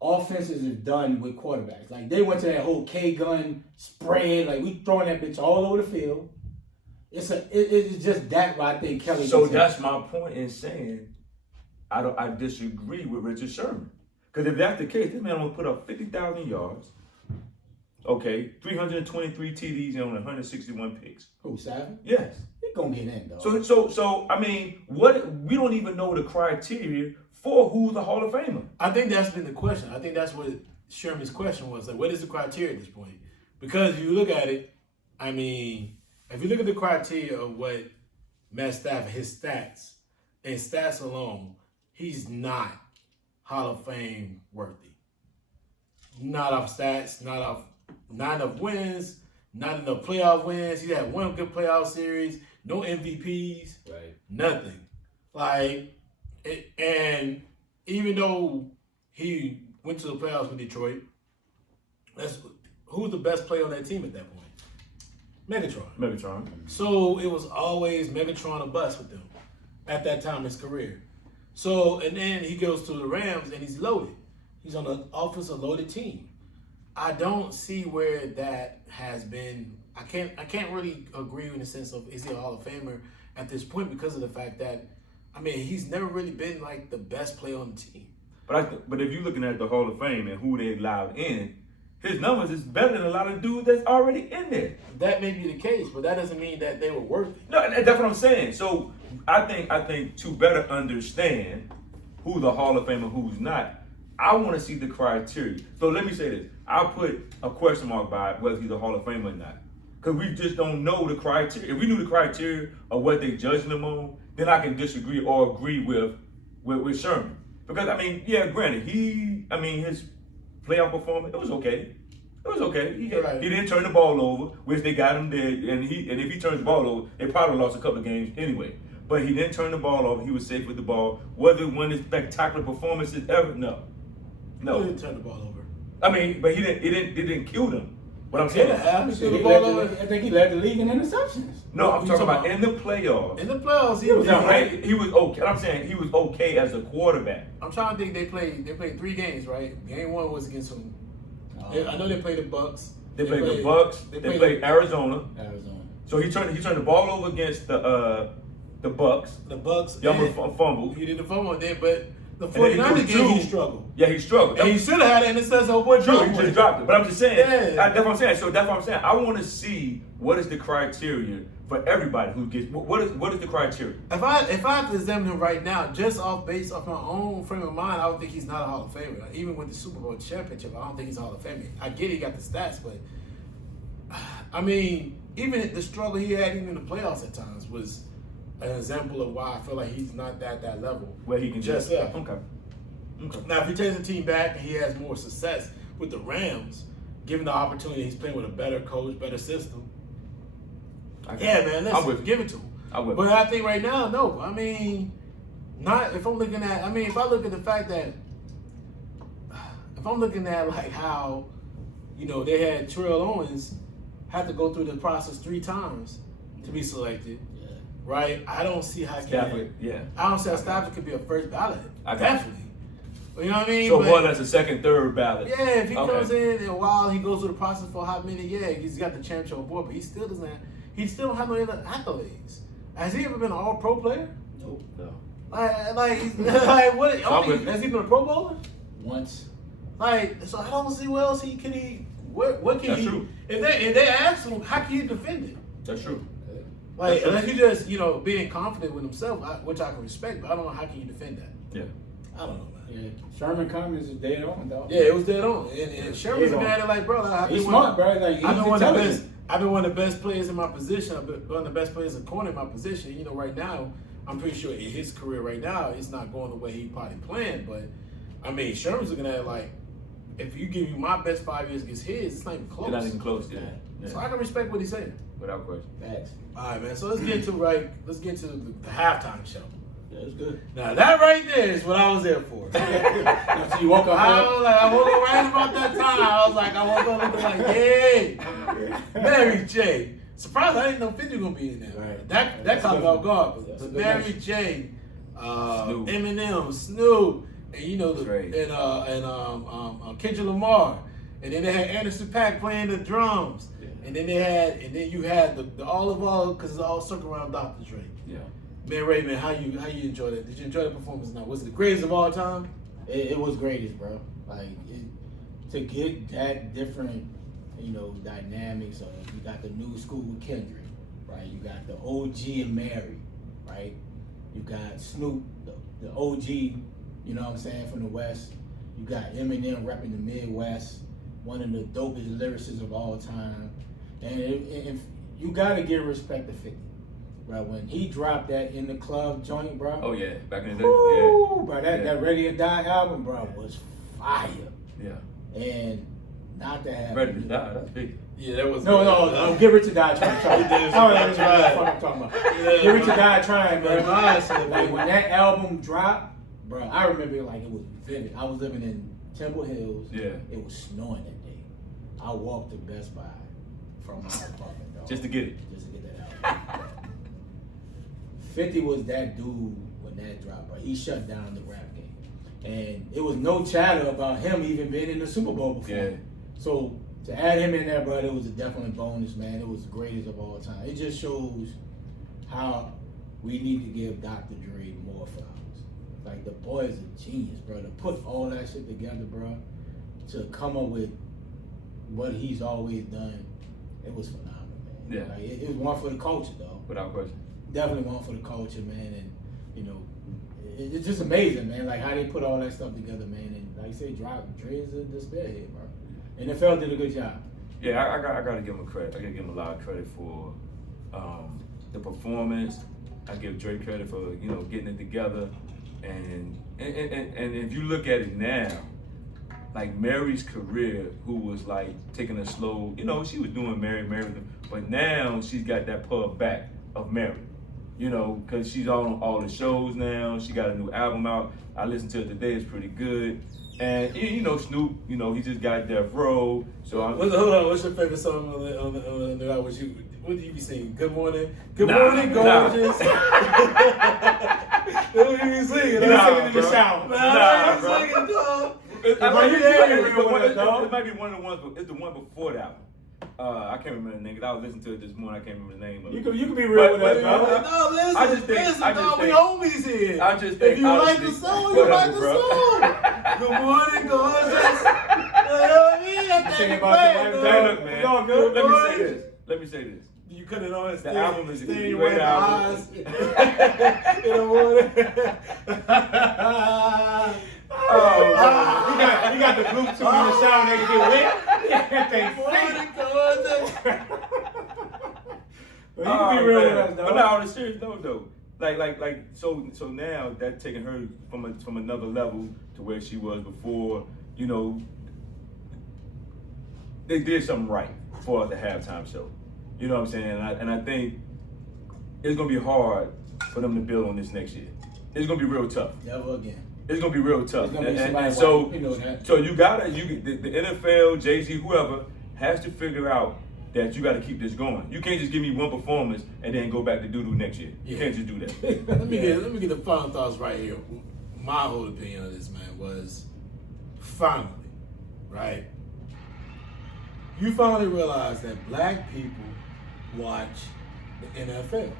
offenses is done with quarterbacks. Like, they went to that whole K-gun spread. Like, we throwing that bitch all over the field. It's just that why I think Kelly. So that's my point in saying I disagree with Richard Sherman. Because if that's the case, this man will put up 50,000 yards. Okay, 323 TDs and 161 picks. Who, Stafford? Yes. He's gonna get in, though. So what we don't even know the criteria for who's the Hall of Famer. I think that's been the question. I think that's what Sherman's question was. Like, what is the criteria at this point? Because if you look at it, if you look at the criteria of what Matt Stafford, his stats, and stats alone, he's not Hall of Fame worthy. not off stats, not enough wins, not enough playoff wins. He had one good playoff series, no MVPs, Right. nothing. And even though he went to the playoffs with Detroit, who's the best player on that team at that point? Megatron. So it was always Megatron or bust with them at that time in his career. So, and then he goes to the Rams and he's loaded. He's on an offensive loaded team. I don't see where that has been. I can't really agree in the sense of is he a Hall of Famer at this point because of the fact that, I mean, he's never really been like the best player on the team. But if you're looking at the Hall of Fame and who they allowed in, his numbers is better than a lot of dudes that's already in there. That may be the case, but that doesn't mean that they were worth it. No, that's what I'm saying. So I think to better understand who the Hall of Fame and who's not, I want to see the criteria. So let me say this. I'll put a question mark by whether he's a Hall of Famer or not. Because we just don't know the criteria. If we knew the criteria of what they judging him on, then I can disagree or agree with Sherman. Because, I mean, yeah, granted, his playoff performance, it was okay. It was okay. He didn't turn the ball over, which they got him there. And if he turns the ball over, they probably lost a couple of games anyway. But he didn't turn the ball over. He was safe with the ball. Whether one of his spectacular performances ever, no. He didn't turn the ball over. I mean, but it didn't kill them. What I'm saying, I think he led the league in interceptions. no, I'm talking about in the playoffs. In the playoffs, He was okay. I'm saying he was okay as a quarterback. I'm trying to think. They played 3 games, right? Game 1 was against whom? I know they played the Bucks. They played the Bucks. They played Arizona. Arizona. So he turned the ball over against the Bucks. The Bucks. Y'all fumbled. He did the fumble then, but the And then he 49ers threw game two. he struggled. Yeah, he struggled. And he should have had an interception. Oh boy, True, he just dropped it. But I'm just saying, Yeah. that's what I'm saying. So that's what I'm saying. I want to see what is the criteria for everybody who gets. What is the criteria? If I have to examine him right now, just based off my own frame of mind, I would think he's not a Hall of Famer. Like, even with the Super Bowl championship, I don't think he's a Hall of Famer. I get he got the stats, but I mean, even the struggle he had even in the playoffs at times was an example of why I feel like he's not at that level. Where he can just Okay. Now, if he takes the team back and he has more success with the Rams, given the opportunity, he's playing with a better coach, better system. Yeah, man, let's give it to him. But I think right now, no. I mean, not if I'm looking at. I mean, if I look at the fact that, if I'm looking at like how, they had Terrell Owens have to go through the process 3 times to be selected. Yeah. Right? I don't see how Stafford, I don't see how Stafford could be a first ballot. I got Definitely. You know what I mean? So more that's a second, third ballot. Yeah, if he comes in and while he goes through the process for a hot minute, he's got the championship on board, but he still don't have no other accolades. Has he ever been an all-pro player? Nope. No. Like what? Has he been a Pro Bowler? Once. So I don't see what else what can That's he? true. If they ask him, how can you defend it? That's true. Like unless you just being confident with himself, which I can respect, but I don't know how can you defend that. Yeah. I don't know, man. Yeah. Sherman comments is dead on, dog. Yeah, it was dead on. And Sherman's a guy that like, bro, he's smart, bro. Like, he's I've been intelligent. one of the best players in my position. I've been one of the best players in corner in my position. Right now, I'm pretty sure in his career right now, it's not going the way he probably planned. But I mean, Sherman's looking at it like, if you give me my best 5 years against his, it's not even close. It's not even close, yeah. So I can respect what he's saying. Without question. Facts. All right, man. So let's get into the halftime show. Yeah, it's good. Now that right there is what I was there for. So you woke up. I woke up right about that time. I woke up looking like, hey, Mary J. Surprised I didn't know 50 was gonna be in there. Right. That caught me off guard. That's a good Mary match. J, Snoop. Eminem, Snoop, and Great. Kendrick Lamar, and then they had Anderson .Paak playing the drums, and then you had the all of all because it's all circled around Dr. Dre. Yeah. Man, Raymond, how you enjoyed it? Did you enjoy the performance? Now, was it the greatest of all time? It was greatest, bro. To get that different, dynamics of you got the new school with Kendrick, right? You got the OG and Mary, right? You got Snoop, the OG, you know what I'm saying, from the West. You got Eminem repping the Midwest, one of the dopest lyricists of all time. And if you gotta give respect to 50. Bro, when he dropped that In the Club joint, bro. Oh yeah, back in the day. Woo, bro, Yeah. that Ready or Die album, bro, was fire. Yeah. And not to have Ready to die. That's big. Yeah, that was No, get Richard die trying. That's what I'm talking about. Get Richard die trying, bro. Like when that album dropped, bro, I remember it like it was vivid. I was living in Temple Hills. Yeah. It was snowing that day. I walked to Best Buy from my apartment, dog. Just to get it. Just to get that album. 50 was that dude when that dropped, bro. He shut down the rap game. And it was no chatter about him even being in the Super Bowl before. Yeah. So to add him in there, bro, it was a definite bonus, man. It was the greatest of all time. It just shows how we need to give Dr. Dre more flowers. Like, the boy is a genius, bro. To put all that shit together, bro, to come up with what he's always done, it was phenomenal, man. Yeah. Like, it was one for the culture, though. Without question. Definitely one for the culture, man. And, you know, it's just amazing, man. Like, how they put all that stuff together, man. And like I say, Dre is the spearhead, bro. NFL did a good job. Yeah, I got to give him credit. I got to give him a lot of credit for the performance. I give Dre credit for, you know, getting it together. And if you look at it now, like Mary's career, who was like taking a slow, you know, she was doing Mary, but now she's got that pub back of Mary, you know, because she's on all the shows now. She got a new album out. I listened to it today. It's pretty good. And you know, Snoop, you know, he just got Death Row. So hold on, what's your favorite song on the album? What do you be singing? Good morning, morning, gorgeous. What do you be singing? Singing in the shower. Nah, bro. singing, dog. It might be one of the ones, but it's the one before that one. I can't remember the name. 'Cause I was listening to it this morning. I can't remember the name of it. You can be real with us, bro. No, listen, I just think- dog, we homies here. I just think, if you like the honestly, song, you like whatever, the bro. song. Good morning, gorgeous. You know what I mean? That's Sing that about the play, life, dog. Hey, look, man. You all good, Let me boys? say this. Let me say this. You cut it on. The album is a stay great in the album. eyes. In the morning. You got the group too in the shower, nigga get wet. That thing Morning, flat. gorgeous. But you can be real with us, But though. no, on a serious note though, so now that taking her from another level to where she was before, you know, they did something right for the halftime show. You know what I'm saying? And I think it's gonna be hard for them to build on this next year. It's gonna be real tough. Never again. It's gonna be real tough. It's gonna be somebody And so, white. You know that. so you gotta, the NFL, Jay-Z, whoever has to figure out that you got to keep this going. You can't just give me one performance and then go back to doo-doo next year. You can't just do that. Let me get the final thoughts right here. My whole opinion on this, man, was finally, right? You finally realize that black people watch the NFL.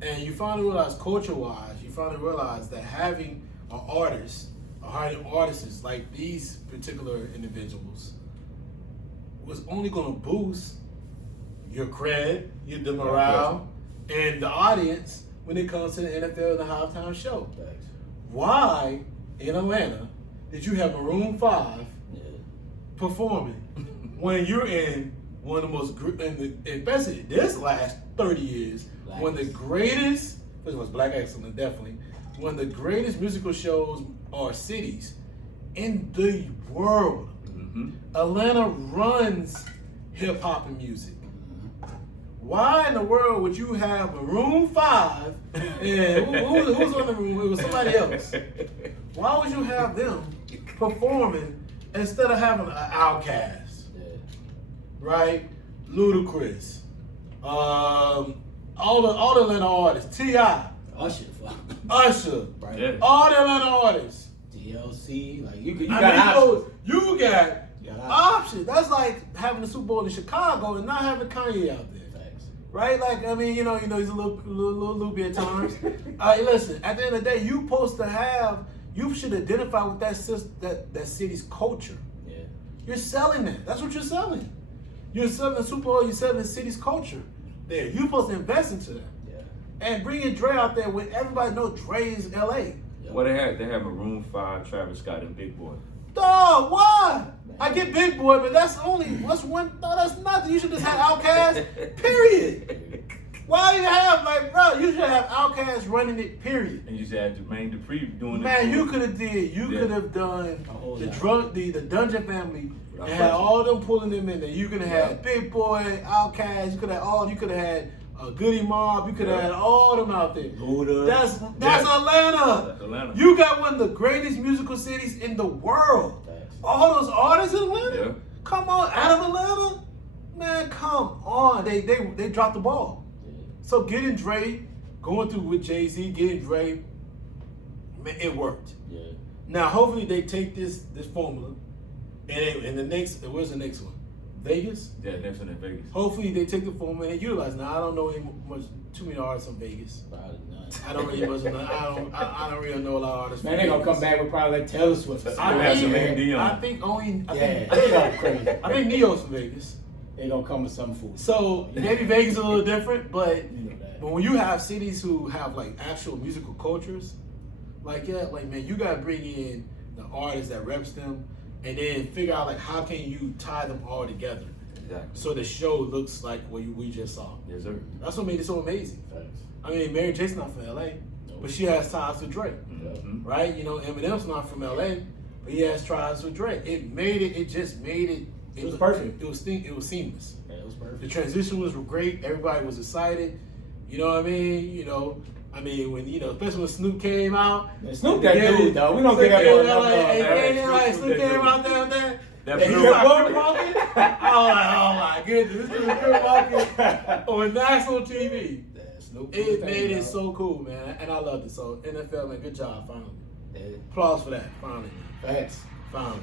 And you finally realize, culture-wise, you finally realize that having an artist, or hiring artists like these particular individuals, was only going to boost your cred, the morale, and the audience when it comes to the NFL and the halftime show. Thanks. Why, in Atlanta, did you have Maroon 5 performing when you're in one of the most, especially this last 30 years, one of the greatest, first was Black Excellence, definitely, one of the greatest musical shows or cities in the world. Atlanta runs hip hop and music. Why in the world would you have Maroon 5 and who's on the room? It was somebody else. Why would you have them performing instead of having an Outkast? Right? Ludacris. All the Atlanta artists. T.I. Usher. Right. Yeah. All the Atlanta artists. DLC, like you I got mean, options. you got You got options. That's like having the Super Bowl in Chicago and not having Kanye out there. Thanks. Right? Like, I mean, he's a little loopy at times. Listen, at the end of the day, you should identify with that city's culture. Yeah. You're selling that. That's what you're selling. You're selling the Super Bowl, you're selling the city's culture. There. You're supposed to invest into that. Yeah. And bringing Dre out there when everybody knows Dre is LA. Well, they have Maroon 5, Travis Scott, and Big Boy. Dog, why? I get Big Boy, but that's one. No, that's nothing. You should just have Outkast. Period. Why you have like, bro? You should have Outkast running it. Period. And you should have Jermaine Dupri doing it. Man, you could have did. You could have done the Dungeon Family and had all them pulling them in there. You could have had Big Boy, Outkast. You could have all. You could have had Goody Mob. You could have had all them out there. That's Atlanta. Atlanta. You got one of the greatest musical cities in the world. All those artists in Atlanta. Yeah. Come on, out of Atlanta, man. Come on. They dropped the ball. So getting Dre, going through with Jay-Z, getting Dre, man, it worked. Yeah. Now, hopefully they take this formula, and the next, where's the next one? Vegas? Yeah, next one in Vegas. Hopefully they take the formula and utilize. Now, I don't know too many artists from Vegas. Probably not. I don't really I don't really know a lot of artists. Man, they gonna come back with probably like Taylor Swift. I Dion. think Crazy. I think Neo's from Vegas. They gonna come with some food. So maybe Vegas is a little different, but You know that. when you have cities who have like actual musical cultures, like man, you gotta bring in the artists that reps them, and then figure out like how can you tie them all together, Exactly. so the show looks like what we just saw. Yes, sir. That's what made it so amazing. I mean, Mary J's not from LA, but she has ties with Drake, Mm-hmm. right? You know, Eminem's not from LA, but he has ties with Drake. It just made it. It was perfect. It was seamless. Yeah, it was The perfect. transition was great. Everybody was excited. You know what I mean? When especially when Snoop came out. Man, Snoop that dude, though. We don't get that boy enough love. Snoop came out there. That And he blue- was crip walking. I was like, oh my goodness, this is crip walking on national TV. Yeah, Snoop It was that made it dog. so cool, man, and I loved it. So NFL, man, good job, finally. Yeah. Applause for that, finally, Facts. finally.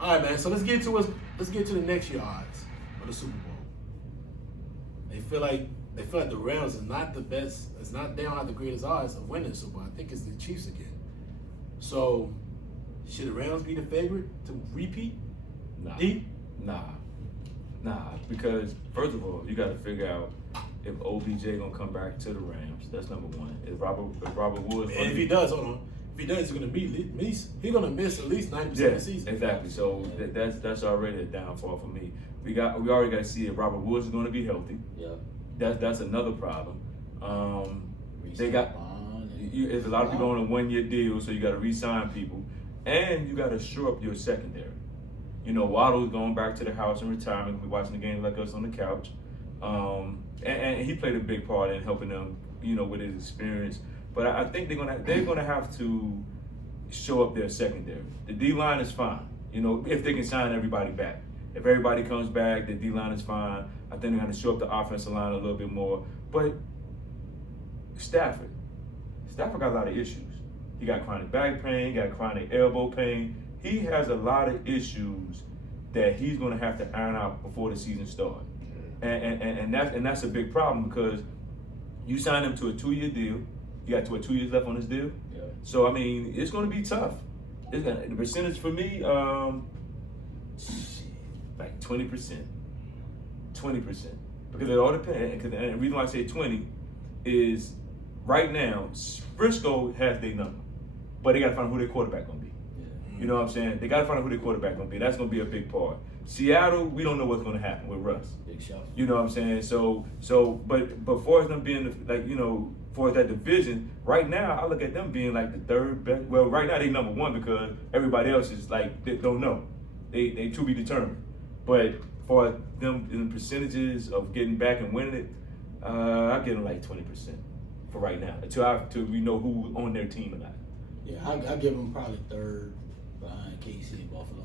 All right, man. So let's get to the next year odds for the Super Bowl. They feel like the Rams is not the best. It's not they don't have the greatest odds of winning the Super Bowl. I think it's the Chiefs again. So should the Rams be the favorite to repeat? Nah. D? Nah. Because first of all, you got to figure out if OBJ gonna come back to the Rams. That's number one. If Robert Woods, And if he does, hold on. If he does, he's gonna he's gonna miss at least 90% yeah, of the season. exactly. So that's already a downfall for me. We already got to see if Robert Woods is gonna be healthy. Yeah. That's another problem. They got Bond and- there's a lot of people on a 1-year deal, so you got to re-sign people, and you got to shore up your secondary. Waddle's going back to the house in retirement. We'll be watching the game like us on the couch, and he played a big part in helping them, with his experience. But I think they're gonna have to show up their secondary. The D line is fine, if they can sign everybody back. If everybody comes back, the D line is fine. I think they're gonna show up the offensive line a little bit more. But Stafford got a lot of issues. He got chronic back pain, got chronic elbow pain. He has a lot of issues that he's going to have to iron out before the season starts. And that's a big problem because you signed him to a 2-year deal. He got 2 years left on his deal. Yeah. So, I mean, it's going to be tough. The percentage for me, like 20%. 20%. Because it all depends. And the reason why I say 20 is right now, Frisco has their number. But they got to find who their quarterback going to be. You know what I'm saying? They got to find out who their quarterback going to be. That's going to be a big part. Seattle, we don't know what's going to happen with Russ. Big show. You know what I'm saying? But for them being for that division, right now I look at them being like the third best. Well, right now they number one because everybody else is like they don't know. They to be determined. But for them in percentages of getting back and winning it, I give them like 20% for right now until we know who on their team or not. Yeah, I give them probably third behind KC and Buffalo.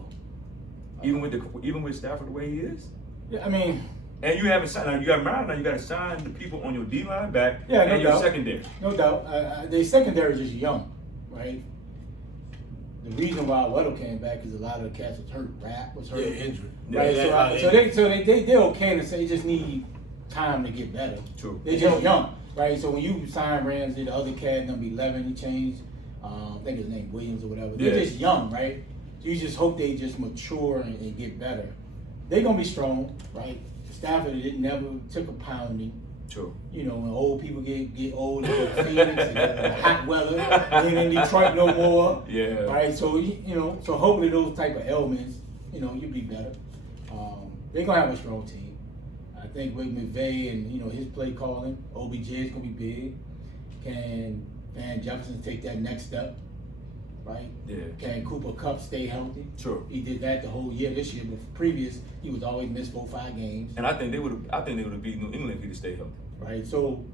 Even with Stafford the way he is. Yeah, I mean, And you haven't signed. Now you got now. You got to sign the people on your D line back Yeah, no and your doubt. secondary. no doubt. The secondary is just young, right? The reason why Weddle came back is a lot of the cats was hurt. Rap was hurt. Yeah, injury. Right, Yeah, so they're okay to say they just need time to get better. True. They're just young, right? So when you sign Ramsey, the other cat, number 11, he changed. I think his name Williams or whatever. They're Yeah. just young, right? So you just hope they just mature and get better. They're gonna be strong, right? Stafford never took a pounding. True. You know, when old people get old, they go to Phoenix and the hot weather, ain't in Detroit no more. Yeah. Right. So so hopefully those type of ailments, you'll be better. They're gonna have a strong team. I think with McVay and his play calling, OBJ is gonna be big. Can Van Jefferson take that next step? Right? Yeah. Can Cooper Kupp stay healthy? Sure. He did that the whole year this year, but previous he was always missed 4-5 games. And I think they would have beat New England if he'd stayed healthy. Right? So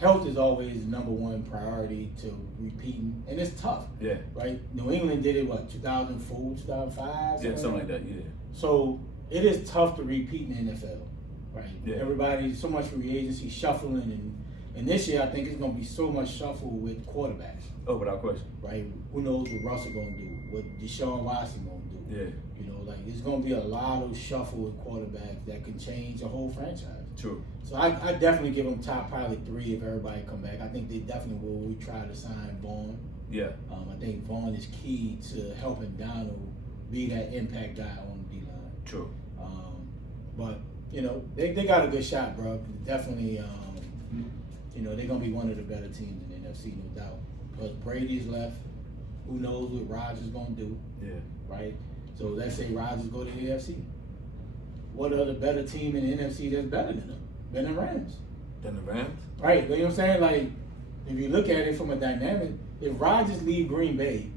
health is always number one priority to repeating, and it's tough. Yeah. Right? New England did it 2004, 2005? Yeah, something like that. Yeah. So it is tough to repeat in the NFL. Right? Yeah. Everybody, so much free agency shuffling, and this year I think it's going to be so much shuffle with quarterbacks. Oh, without question. Right? Who knows what Russell going to do? What Deshaun Watson going to do? Yeah. It's going to be a lot of shuffle with quarterbacks that can change the whole franchise. True. So I definitely give them top probably 3 if everybody come back. I think they definitely will. We try to sign Vaughn. Yeah. I think Vaughn is key to helping Donald be that impact guy on the D-line. True. But they got a good shot, bro. Definitely. They're gonna be one of the better teams in the NFC, no doubt. Because Brady's left. Who knows what Rodgers gonna do? Yeah. Right. So let's say Rodgers go to the AFC. What other better team in the NFC that's better than them? Than the Rams. Then the Rams. Right. You know what I'm saying? Like, if you look at it from a dynamic, if Rodgers leave Green Bay,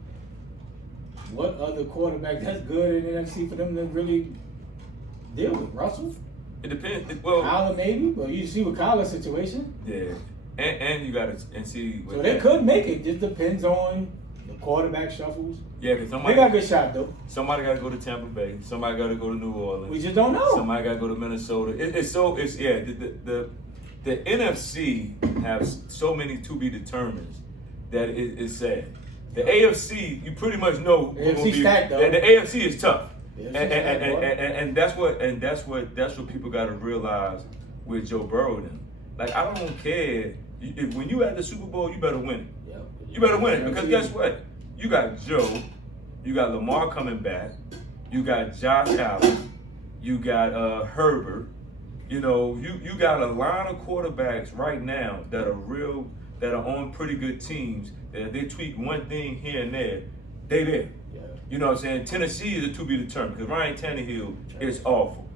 what other quarterback that's good in the NFC for them to really deal with? Russell? It depends. Well, Kyler maybe, but you see with Kyler's situation. yeah. And you gotta see. So they could make it. Just depends on the quarterback shuffles. Yeah, because They got a good shot though. somebody got to go to Tampa Bay. Somebody got to go to New Orleans. We just don't know. Somebody got to go to Minnesota. The NFC has so many to be determined that it's sad. The AFC, you pretty much know. The AFC stacked, though. The AFC is tough, The AFC and stacked, that's what people got to realize with Joe Burrow. Then, like, I don't care when you at the Super Bowl, you better win it. Yep. You better win it because guess what? You got Joe, you got Lamar coming back, you got Josh Allen, you got Herbert. You got a line of quarterbacks right now that are on pretty good teams. That if they tweak one thing here and there, they there. Yeah. You know what I'm saying? Tennessee is a to be determined because Ryan Tannehill is awful.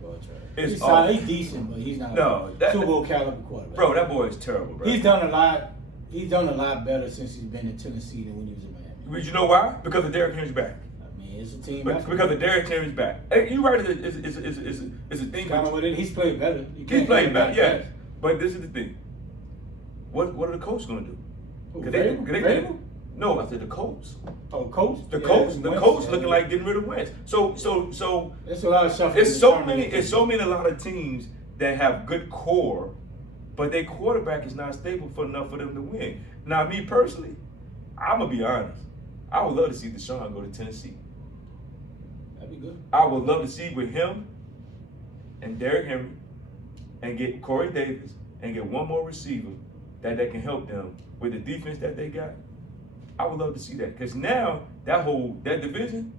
It's He's awful. He's decent, but he's not No, Super Bowl caliber quarterback. Bro, that boy is terrible, bro. He's done a lot. He's done a lot better since he's been in Tennessee than when he was in Miami. But you know why? Because of Derrick Henry's back. I mean, it's a team. Because of Derrick Henry's back. Hey, you right? It's a thing. Kind of what it. He's played better. He's played better, yes. But this is the thing. What are the Colts going to do? Vrabel? No, I said the Colts. Oh, Colts. The Yeah, Colts Wentz, looking like getting rid of Wentz. So There's a lot of shuffling. it's so many a lot of teams that have good core, but their quarterback is not stable enough for them to win. Now, me personally, I'm gonna be honest. I would love to see Deshaun go to Tennessee. That'd be good. I would love to see with him and Derrick Henry and get Corey Davis and get one more receiver that can help them with the defense that they got. I would love to see that because now that division,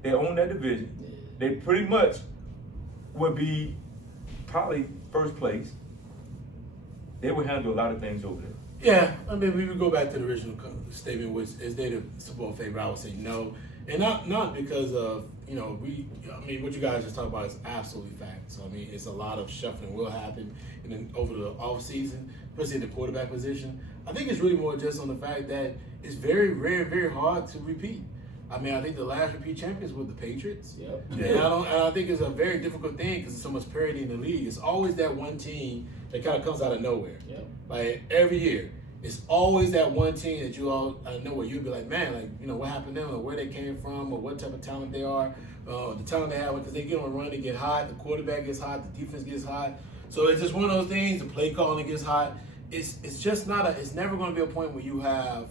they own that division. They pretty much would be probably first place. They would handle a lot of things over there. Yeah, I mean, we would go back to the original statement, which is they the Super Bowl favorite. I would say no, and not because of what you guys just talked about is absolutely fact. So I mean, it's a lot of shuffling will happen, and then over the off season, especially in the quarterback position. I think it's really more just on the fact that it's very rare, very hard to repeat. I mean, I think the last repeat champions were the Patriots. Yep. Yeah. And I think it's a very difficult thing because there's so much parity in the league. It's always that one team that kind of comes out of nowhere. Yep. Like every year, it's always that one team that you all out of nowhere you'd be like, man, what happened to them, or where they came from, or what type of talent they are, the talent they have because they get on a run, they get hot, the quarterback gets hot, the defense gets hot. So it's just one of those things. The play calling gets hot. It's just not it's never going to be a point where you have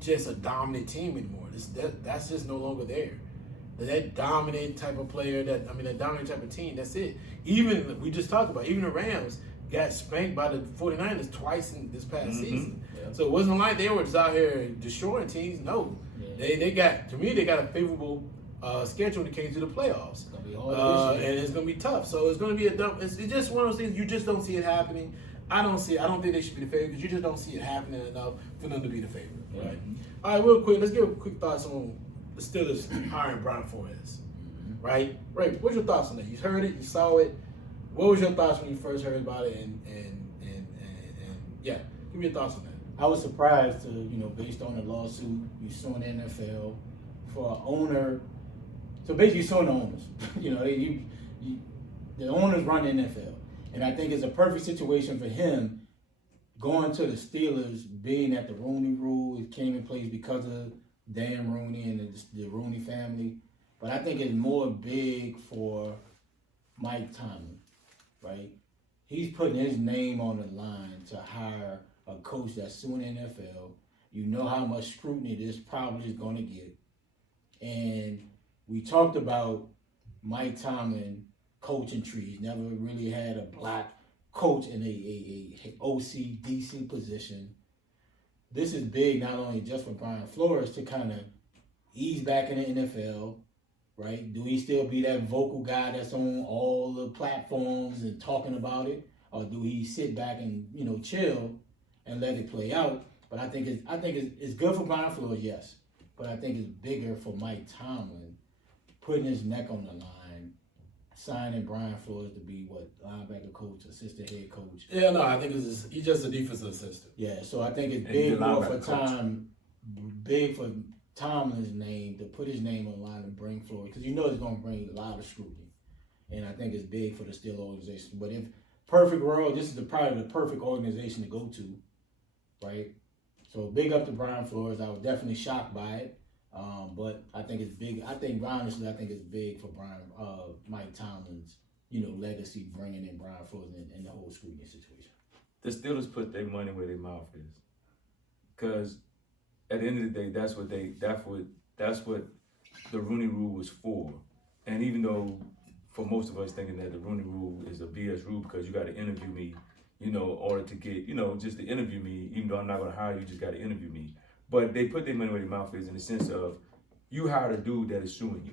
just a dominant team anymore. That's just no longer there. That dominant type of player, that dominant type of team, that's it. Even, we just talked about, even the Rams got spanked by the 49ers twice in this past season. Yeah. So it wasn't like they were just out here destroying teams. No. Yeah. They got a favorable schedule when it came to the playoffs. It's gonna be hard And it's going to be tough. So it's going to be it's just one of those things you just don't see it happening. I don't think they should be the favorite because you just don't see it happening enough for them to be the favorite. Right? Mm-hmm. All right, real quick, let's give quick thoughts on the Steelers hiring Brian Flores. Right? Right. What's your thoughts on that? You heard it, you saw it. What was your thoughts when you first heard about it? And yeah, give me your thoughts on that. I was surprised to, based on the lawsuit, you suing the NFL for an owner. So basically, you're suing the owners. The owners run the NFL. And I think it's a perfect situation for him going to the Steelers, being that the Rooney Rule came in place because of Dan Rooney and the Rooney family. But I think it's more big for Mike Tomlin, right? He's putting his name on the line to hire a coach that's suing the NFL. You know how much scrutiny this probably is going to get. And we talked about Mike Tomlin coaching trees. Never really had a black coach in a OC, DC position. This is big not only just for Brian Flores to kind of ease back in the NFL, right? Do he still be that vocal guy that's on all the platforms and talking about it? Or do he sit back and, chill and let it play out? But I think it's good for Brian Flores, yes. But I think it's bigger for Mike Tomlin putting his neck on the line, signing Brian Flores to be linebacker coach, assistant head coach. Yeah, no, I think he's just a defensive assistant. Yeah, so I think it's big for Tomlin's name to put his name on the line and bring Flores, because it's going to bring a lot of scrutiny, and I think it's big for the Steelers organization. But if perfect world, this is probably the perfect organization to go to, right? So big up to Brian Flores. I was definitely shocked by it. But I think it's big. Honestly, I think it's big for Mike Tomlin's, legacy, bringing in Brian Flores in the whole scrutiny situation. The Steelers put their money where their mouth is, because at the end of the day, that's what the Rooney Rule was for. And even though, for most of us thinking that the Rooney Rule is a BS rule because you got to interview me, in order to get, just to interview me, even though I'm not going to hire you, just got to interview me. But they put their money where their mouth is in the sense of, you hired a dude that is suing you.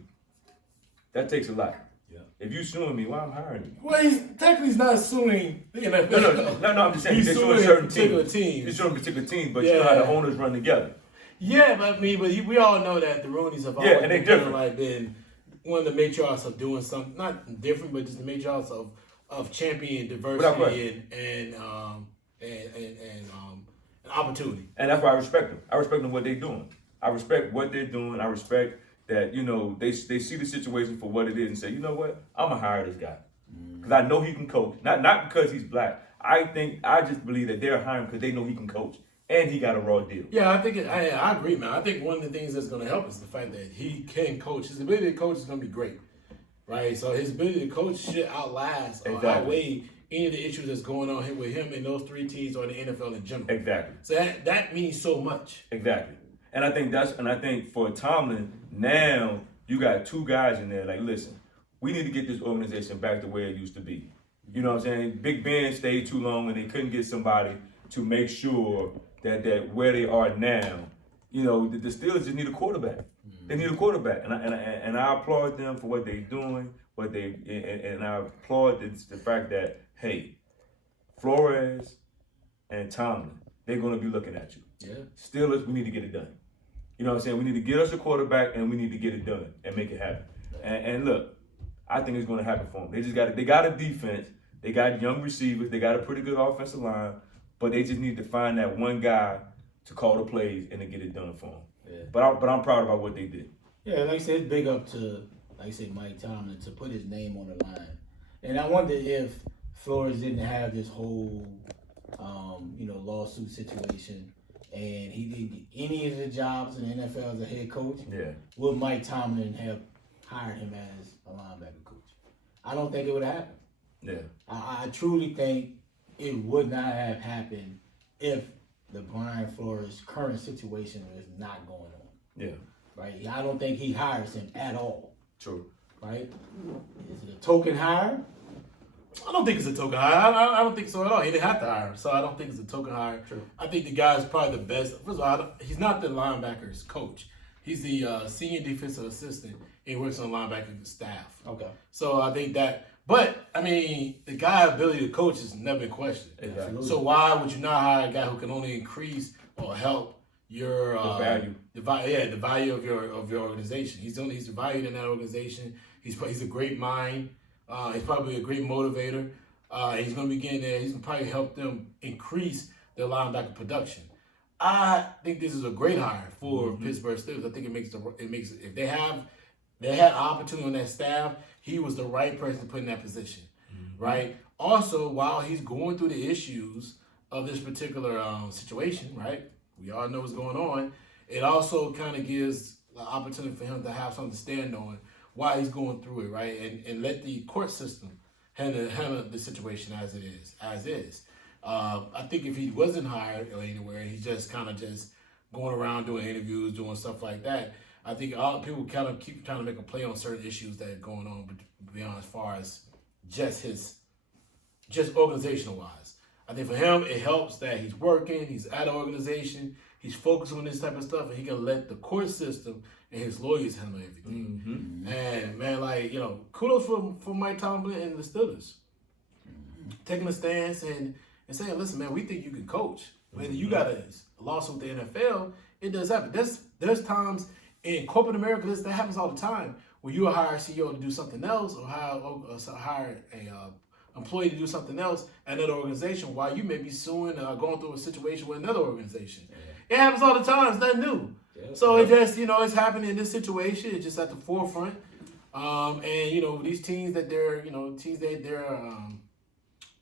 That takes a lot. Yeah. If you suing me, why I'm hiring you? Well, he's not suing the NFL. No, I'm just saying he's they're suing certain particular teams. teams. He's suing particular teams, but you know how the owners run together. Yeah, but we all know that the Rooneys have always and they been different. Been one of the matriarchs of doing something not different, but just the matriarchs of championing diversity and opportunity. And that's why I respect them. I respect them what they're doing. I respect what they're doing. I respect that, they see the situation for what it is and say, you know what, I'm going to hire this guy. Because I know he can coach. Not because he's black. I just believe that they're hiring because they know he can coach. And he got a raw deal. Yeah, I agree, man. I think one of the things that's going to help is the fact that he can coach. His ability to coach is going to be great, right? So his ability to coach should outlast or outweigh any of the issues that's going on here with him and those three teams or the NFL in general. Exactly. So that means so much. Exactly. And I think for Tomlin, now you got two guys in there like, listen, we need to get this organization back to where it used to be. You know what I'm saying? Big Ben stayed too long and they couldn't get somebody to make sure that where they are now, the Steelers just need a quarterback. They need a quarterback, and I applaud them for what they're doing. And I applaud the fact that, hey, Flores and Tomlin, they're going to be looking at you. Yeah. Steelers, we need to get it done. You know what I'm saying? We need to get us a quarterback, and we need to get it done and make it happen. And look, I think it's going to happen for them. They got a defense. They got young receivers. They got a pretty good offensive line. But they just need to find that one guy to call the plays and to get it done for them. Yeah. But I'm proud about what they did. Yeah, like I said, it's big up to, Mike Tomlin to put his name on the line. And I wonder if Flores didn't have this whole, lawsuit situation and he didn't get any of the jobs in the NFL as a head coach, would Mike Tomlin have hired him as a linebacker coach? I don't think it would have happened. Yeah. I truly think it would not have happened if the Brian Flores current situation is not going on. Yeah. Right? I don't think he hires him at all. True. Right? Is it a token hire? I don't think it's a token hire. I don't think so at all. He didn't have to hire him, so I don't think it's a token hire. True. I think the guy's probably the best. First of all, he's not the linebackers coach. He's the senior defensive assistant, and he works on linebacker staff. Okay. So I think that. But, the guy's ability to coach is never in question. Exactly. So why would you not hire a guy who can only increase or help your value? The value of your organization. He's valued in that organization. He's a great mind. He's probably a great motivator. He's going to be getting there. He's going to probably help them increase their linebacker production. I think this is a great hire for Pittsburgh Steelers. I think it makes if they had opportunity on that staff, he was the right person to put in that position, right? Also, while he's going through the issues of this particular situation, right? We all know what's going on. It also kind of gives the opportunity for him to have something to stand on while he's going through it, right? And let the court system handle the situation as it is. I think if he wasn't hired or anywhere, he's just kind of just going around doing interviews, doing stuff like that, I think all people kind of keep trying to make a play on certain issues that are going on, but beyond as far as just organizational wise. I think for him, it helps that he's working, he's at an organization, he's focused on this type of stuff, and he can let the court system and his lawyers handle everything. And man, like, kudos for Mike Tomlin and the Steelers. Taking a stance and saying, listen, man, we think you can coach. Whether you got a lawsuit with the NFL, it does happen. There's times in corporate America, that happens all the time, where you hire a CEO to do something else or hire a employee to do something else at another organization while you may be suing or going through a situation with another organization. It happens all the time. It's nothing new. So it just, it's happening in this situation. It's just at the forefront. And, these teams that they're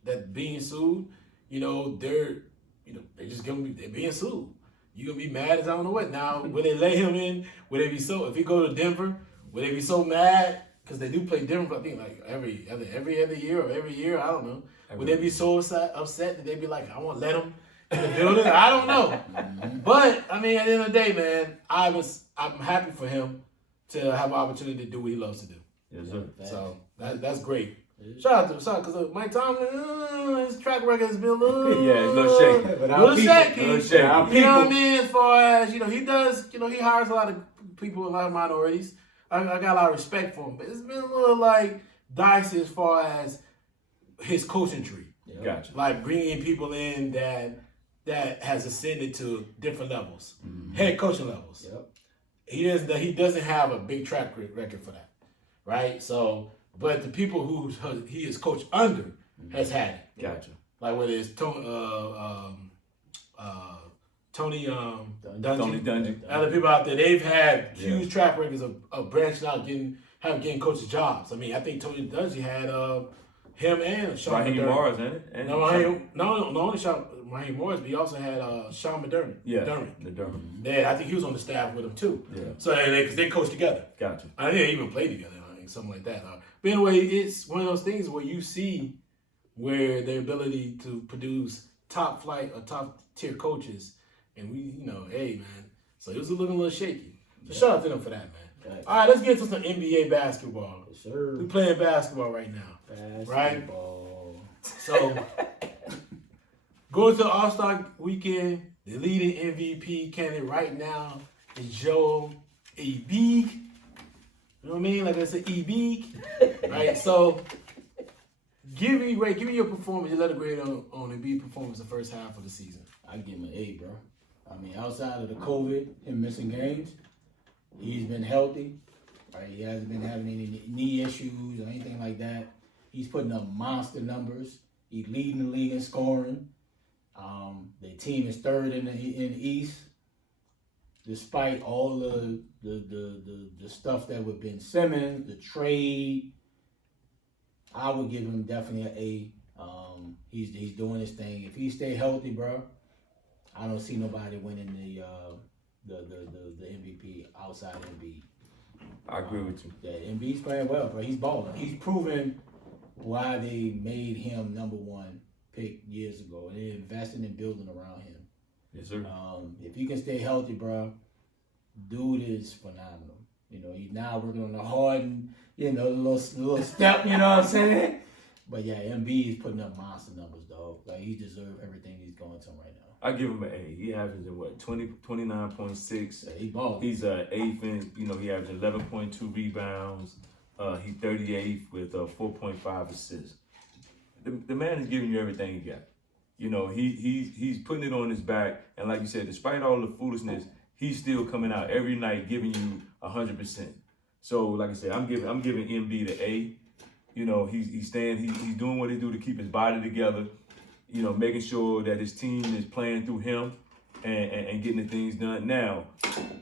that being sued, they're being sued. You're going to be mad as I don't know what. Now, will they let him in? Will they be so, if he go to Denver, will they be so mad? Because they do play Denver, I think, like every other year or every year, I don't know. Would they be so upset that they'd be like, I won't let him in the building? I don't know. But, I mean, at the end of the day, man, I'm happy for him to have an opportunity to do what he loves to do. Yes, sir. So, that's great. Shout out because Mike Tomlin, his track record has been a little, yeah, it's a little shaky. Little shaky. You know what I mean? As far as, he does, he hires a lot of people, a lot of minorities. I got a lot of respect for him, but it's been a little like dicey as far as his coaching tree. Gotcha. Like bringing people in that has ascended to different levels, head coaching levels. Yep. He doesn't have a big track record for that, right? So, but the people who he is coached under has had it. Gotcha. Like whether it's Tony Dungy. Other people out there, they've had huge track records of branching out, getting coaches jobs. I mean, I think Tony Dungy had him and Sean Raheem McDermott. Morris, ain't it? And No, only Raheem Morris, but he also had Sean McDermott. Yeah, McDermott. Yeah, I think he was on the staff with him too. Yeah. So because they coached together. Gotcha. I think they even played together. I think something like that. But anyway, it's one of those things where you see where their ability to produce top flight or top tier coaches. And we, hey, man. So it was looking a little shaky. So shout out to them for that, man. Right. All right, let's get to some NBA basketball. Yes, sir. We're playing basketball right now. Basketball. So, going to the All-Star weekend, the leading MVP candidate right now is Joel Embiid. You know what I mean? Like I said, Embiid. Right? So, give me your performance, your letter grade on Embiid's performance the first half of the season. I give him an A, bro. I mean, outside of the COVID, him missing games, he's been healthy. Right? He hasn't been having any knee issues or anything like that. He's putting up monster numbers. He's leading the league in scoring. The team is third in the East, despite all the stuff that with Ben Simmons, the trade. I would give him definitely an A. He's doing his thing. If he stay healthy, bro, I don't see nobody winning the MVP outside Embiid. I agree with you. Yeah, Embiid's playing well, bro. He's balling. He's proven why they made him number one pick years ago, and they're investing and building around him. Yes, sir. If he can stay healthy, bro, dude is phenomenal. He's now working on the Harden, the little step. You know what I'm saying? But yeah, Embiid is putting up monster numbers, dog. Like he deserves everything he's going to right now. I give him an A. He averages 29.6. Yeah, he balling. He's eighth in. He averages 11.2 rebounds. He's 38th with 4.5 assists. The man is giving you everything he got. He's putting it on his back, and like you said, despite all the foolishness, he's still coming out every night giving you 100%. So, like I said, I'm giving Embiid an A. You know, he's doing what he do to keep his body together. You know, making sure that his team is playing through him and getting the things done. Now,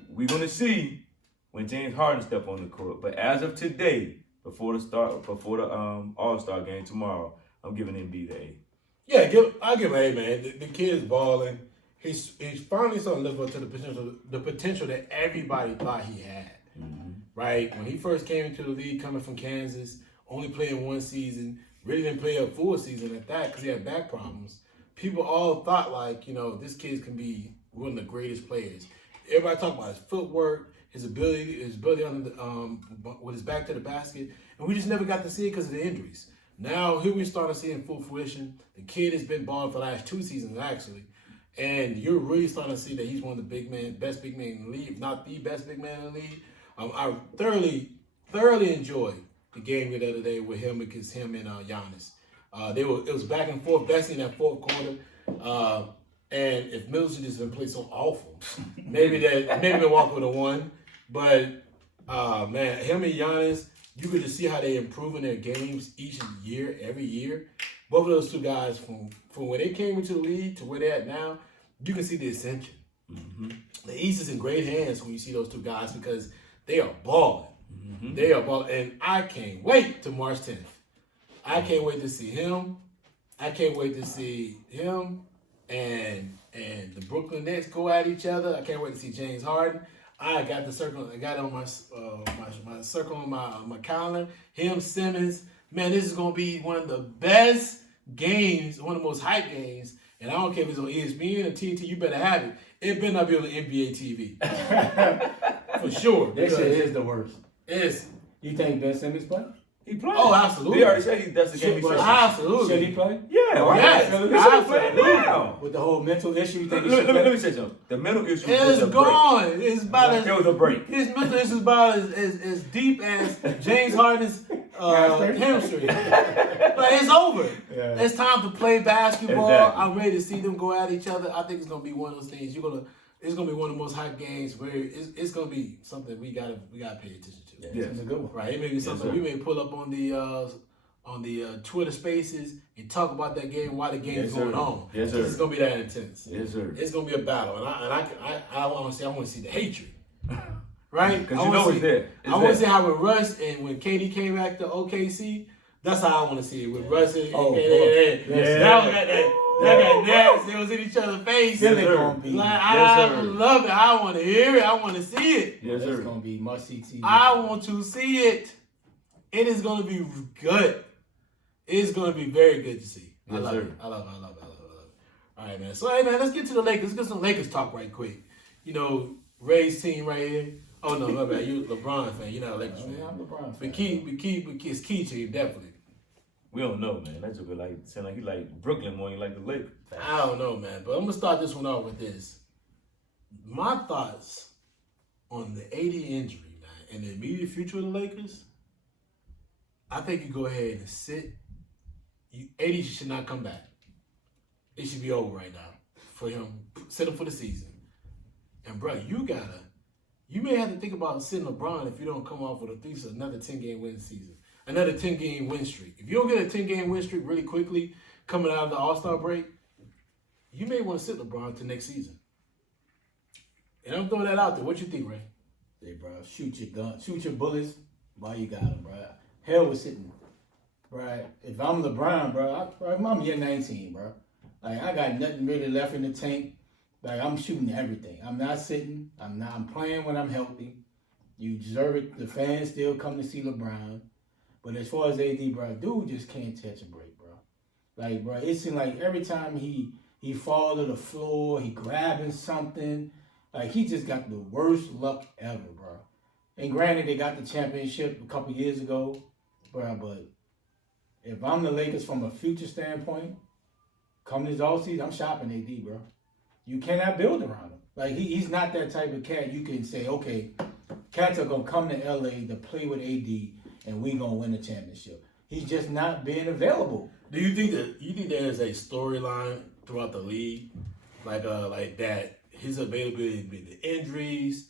we're gonna see when James Harden step on the court. But as of today, before the All-Star game tomorrow, I'm giving Embiid an A. Yeah, I'll give him an A, man. The kid's balling. He's finally starting to live up to the potential that everybody thought he had. Right? When he first came into the league, coming from Kansas, only playing one season, really didn't play a full season at that because he had back problems. People all thought like, you know, this kid can be one of the greatest players. Everybody talk about his footwork, his ability on the, with his back to the basket, and we just never got to see it because of the injuries. Now here we starting to see in full fruition. The kid has been balling for the last 2 seasons actually, and you're really starting to see that he's one of the best big men in the league, if not the best big man in the league. I thoroughly enjoyed the game the other day with him against him and Giannis. It was back and forth, especially in that fourth quarter. And if Middleton just didn't play so awful, maybe they walk with a 1. But man, him and Giannis, you could just see how they improve in their games every year. Both of those 2 guys, from when they came into the league to where they're at now, you can see the ascension. The East is in great hands when you see those 2 guys because they are balling. They are balling, and I can't wait to March 10th. I can't wait to see him. I can't wait to see him and the Brooklyn Nets go at each other. I can't wait to see James Harden. I got the circle. I got it on my circle on my calendar. Him, Simmons. Man, this is gonna be one of the best games, one of the most hype games. And I don't care if it's on ESPN or TNT. You better have it. It better not be on the NBA TV. For sure. That shit is the worst. It's. You think Ben Simmons play? He played. Oh, absolutely. He already said that's the game he started. Absolutely. Should he play? Yeah, why Yes, not? He should play absolutely. now. With the whole mental issue, you think he Let should play? me say something. The mental issue It's was a gone. break. It's about as It was a break. his mental issue is about as deep as James Harden's hamstring. Like it's over. Yeah. It's time to play basketball. Exactly. I'm ready to see them go at each other. I think it's gonna be one of those things. It's gonna be one of the most hype games where it's gonna be something we gotta pay attention to. Yes. It's a good one. Right? It may be something sir. we may pull up on the Twitter Spaces and talk about that game while the game's Yes, sir. going on. Yes, sir. It's gonna be that intense. Yes, sir. It's gonna be a battle, and I want to see the hatred, right? Because you know it's there. I want to see how with Russ and when KD came back to OKC, that's how I want to see it with Russ and that nasty. It was in each other's face. Still Yes, ain't sir. gonna be. Like Yes, I sir. love it. I want to hear it. I want to see it. Yes, It's sir. gonna be must see TV. I want to see it. It is gonna be good. It's gonna be very good to see. I Yes, love sir. it. I love it. All right, man. So, hey, man, let's get to the Lakers. Let's get some Lakers talk right quick. You know, Ray's team right here. Oh, no, my bad. You LeBron fan. You're not a Lakers fan. I'm LeBron fan. But it's key to you, definitely. We don't know, man. That joker sound like he like Brooklyn more than he like the Lakers. I don't know, man. But I'm going to start this one off with this. My thoughts on the AD injury, man, and the immediate future of the Lakers, I think you go ahead and sit. AD should not come back. It should be over right now for him. Sit him for the season. And, bro, you may have to think about sitting LeBron if you don't come off with at least another 10-game win season. Another 10-game win streak. If you don't get a 10-game win streak really quickly coming out of the All-Star break, you may want to sit LeBron to next season. And I'm throwing that out there. What you think, Ray? Hey, bro, shoot your gun, shoot your bullets while you got them, bro. Hell with sitting, right? If I'm LeBron, bro, I'm year 19, bro. Like I got nothing really left in the tank. Like I'm shooting everything. I'm not sitting. I'm playing when I'm healthy. You deserve it. The fans still come to see LeBron. But as far as AD, bro, dude just can't catch a break, bro. Like, bro, it seems like every time he fall to the floor, he grabbing something. Like, he just got the worst luck ever, bro. And granted, they got the championship a couple years ago, bro, but if I'm the Lakers from a future standpoint, come this offseason, I'm shopping AD, bro. You cannot build around him. Like, he's not that type of cat you can say, okay, cats are going to come to LA to play with AD and we going to win the championship. He's just not being available. Do you think there is a storyline throughout the league like that his availability, the injuries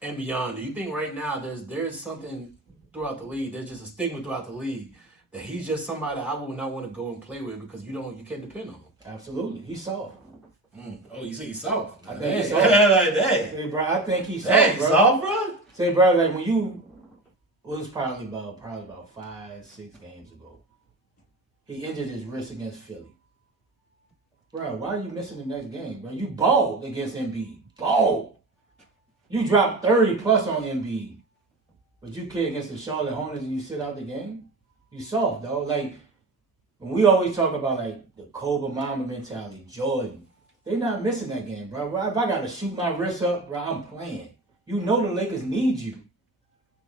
and beyond? Do you think right now there's something throughout the league, there's just a stigma throughout the league that he's just somebody I would not want to go and play with because you can't depend on him. Absolutely. He's soft. Oh, you say he's soft? I think he's soft. Like that. Hey, bro, I think he's soft, Dang, bro. soft, bro? Say, bro, like when you, it was probably about 5-6 games ago. He injured his wrist against Philly. Bro, why are you missing the next game, bro? You balled against Embiid. Balled. You dropped 30 plus on Embiid. But you kid against the Charlotte Hornets and you sit out the game? You soft, though. Like, when we always talk about, like, the Kobe Mamba mentality, Jordan, they not missing that game, bro. If I got to shoot my wrist up, bro, I'm playing. You know the Lakers need you,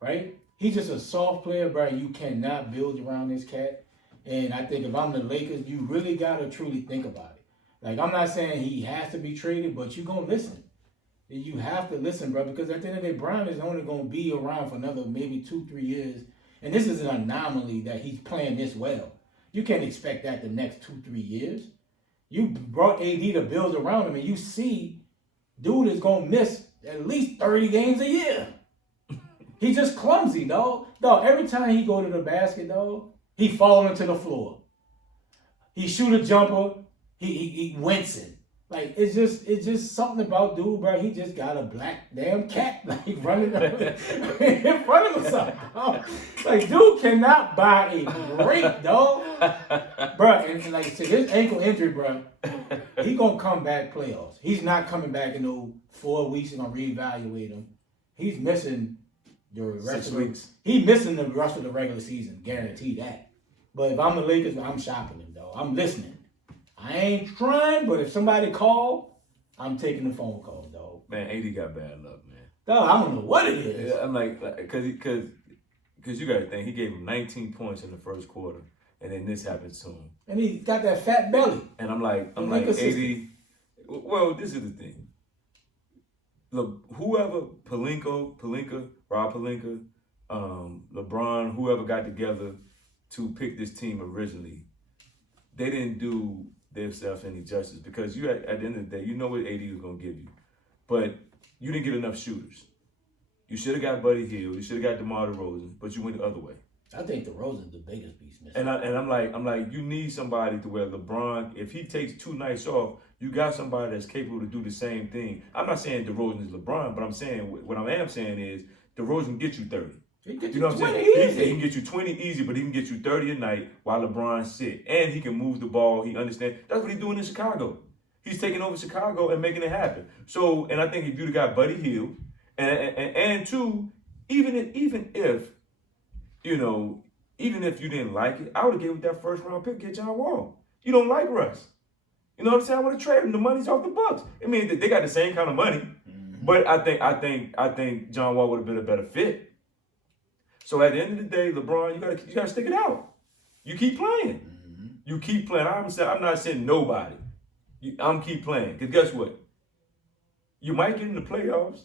right? He's just a soft player, bro. You cannot build around this cat. And I think if I'm the Lakers, you really got to truly think about it. Like, I'm not saying he has to be traded, but you're going to listen. You have to listen, bro, because at the end of the day, Brown is only going to be around for another maybe 2-3 years. And this is an anomaly that he's playing this well. You can't expect that the next 2-3 years. You brought AD to build around him, and you see dude is going to miss at least 30 games a year. He's just clumsy, dog. Dog, every time he go to the basket, dog, he fall into the floor. He shoot a jumper, he wincing. Like, it's just something about dude, bro. He just got a black damn cat, like, running in front of him or something, dog. Like, dude cannot buy a break, dog. Bro, and like, to this ankle injury, bro, he gonna come back playoffs. He's not coming back in no 4 weeks and gonna reevaluate him. He's missing the rest 6 of weeks. He's missing the rest of the regular season, guarantee that. But if I'm the Lakers, I'm shopping him, dog. I'm listening. I ain't trying, but if somebody call, I'm taking the phone call, dog. Man, AD got bad luck, man. Dog, I don't know what it is. Yeah, I'm like, because you got to think, he gave him 19 points in the first quarter, and then this happens to him. And he got that fat belly. And I'm like, AD, well, this is the thing. Look, whoever, Rob Pelinka, LeBron, whoever got together to pick this team originally, they didn't do themselves any justice because you at the end of the day, you know what AD was going to give you. But you didn't get enough shooters. You should have got Buddy Hield. You should have got DeMar DeRozan, but you went the other way. I think DeRozan's the biggest beast. And I'm like, you need somebody to where LeBron, if he takes 2 nights off, you got somebody that's capable to do the same thing. I'm not saying DeRozan is LeBron, but I'm saying what I am saying is DeRozan gets you 30. He get You know what I'm 20 saying? easy. He can get you 20 easy, but he can get you 30 a night while LeBron sit. And he can move the ball. He understands. That's what he's doing in Chicago. He's taking over Chicago and making it happen. So, and I think if you'd have got Buddy Hield, and two, even if you didn't like it, I would have gave him that first round pick, get John Wall. You don't like Russ. You know what I'm saying? I want to trade him. The money's off the books. I mean, they got the same kind of money, but I think John Wall would have been a better fit. So at the end of the day, LeBron, you gotta stick it out. You keep playing. You keep playing. I'm not saying nobody. I'm keep playing. Because guess what? You might get in the playoffs.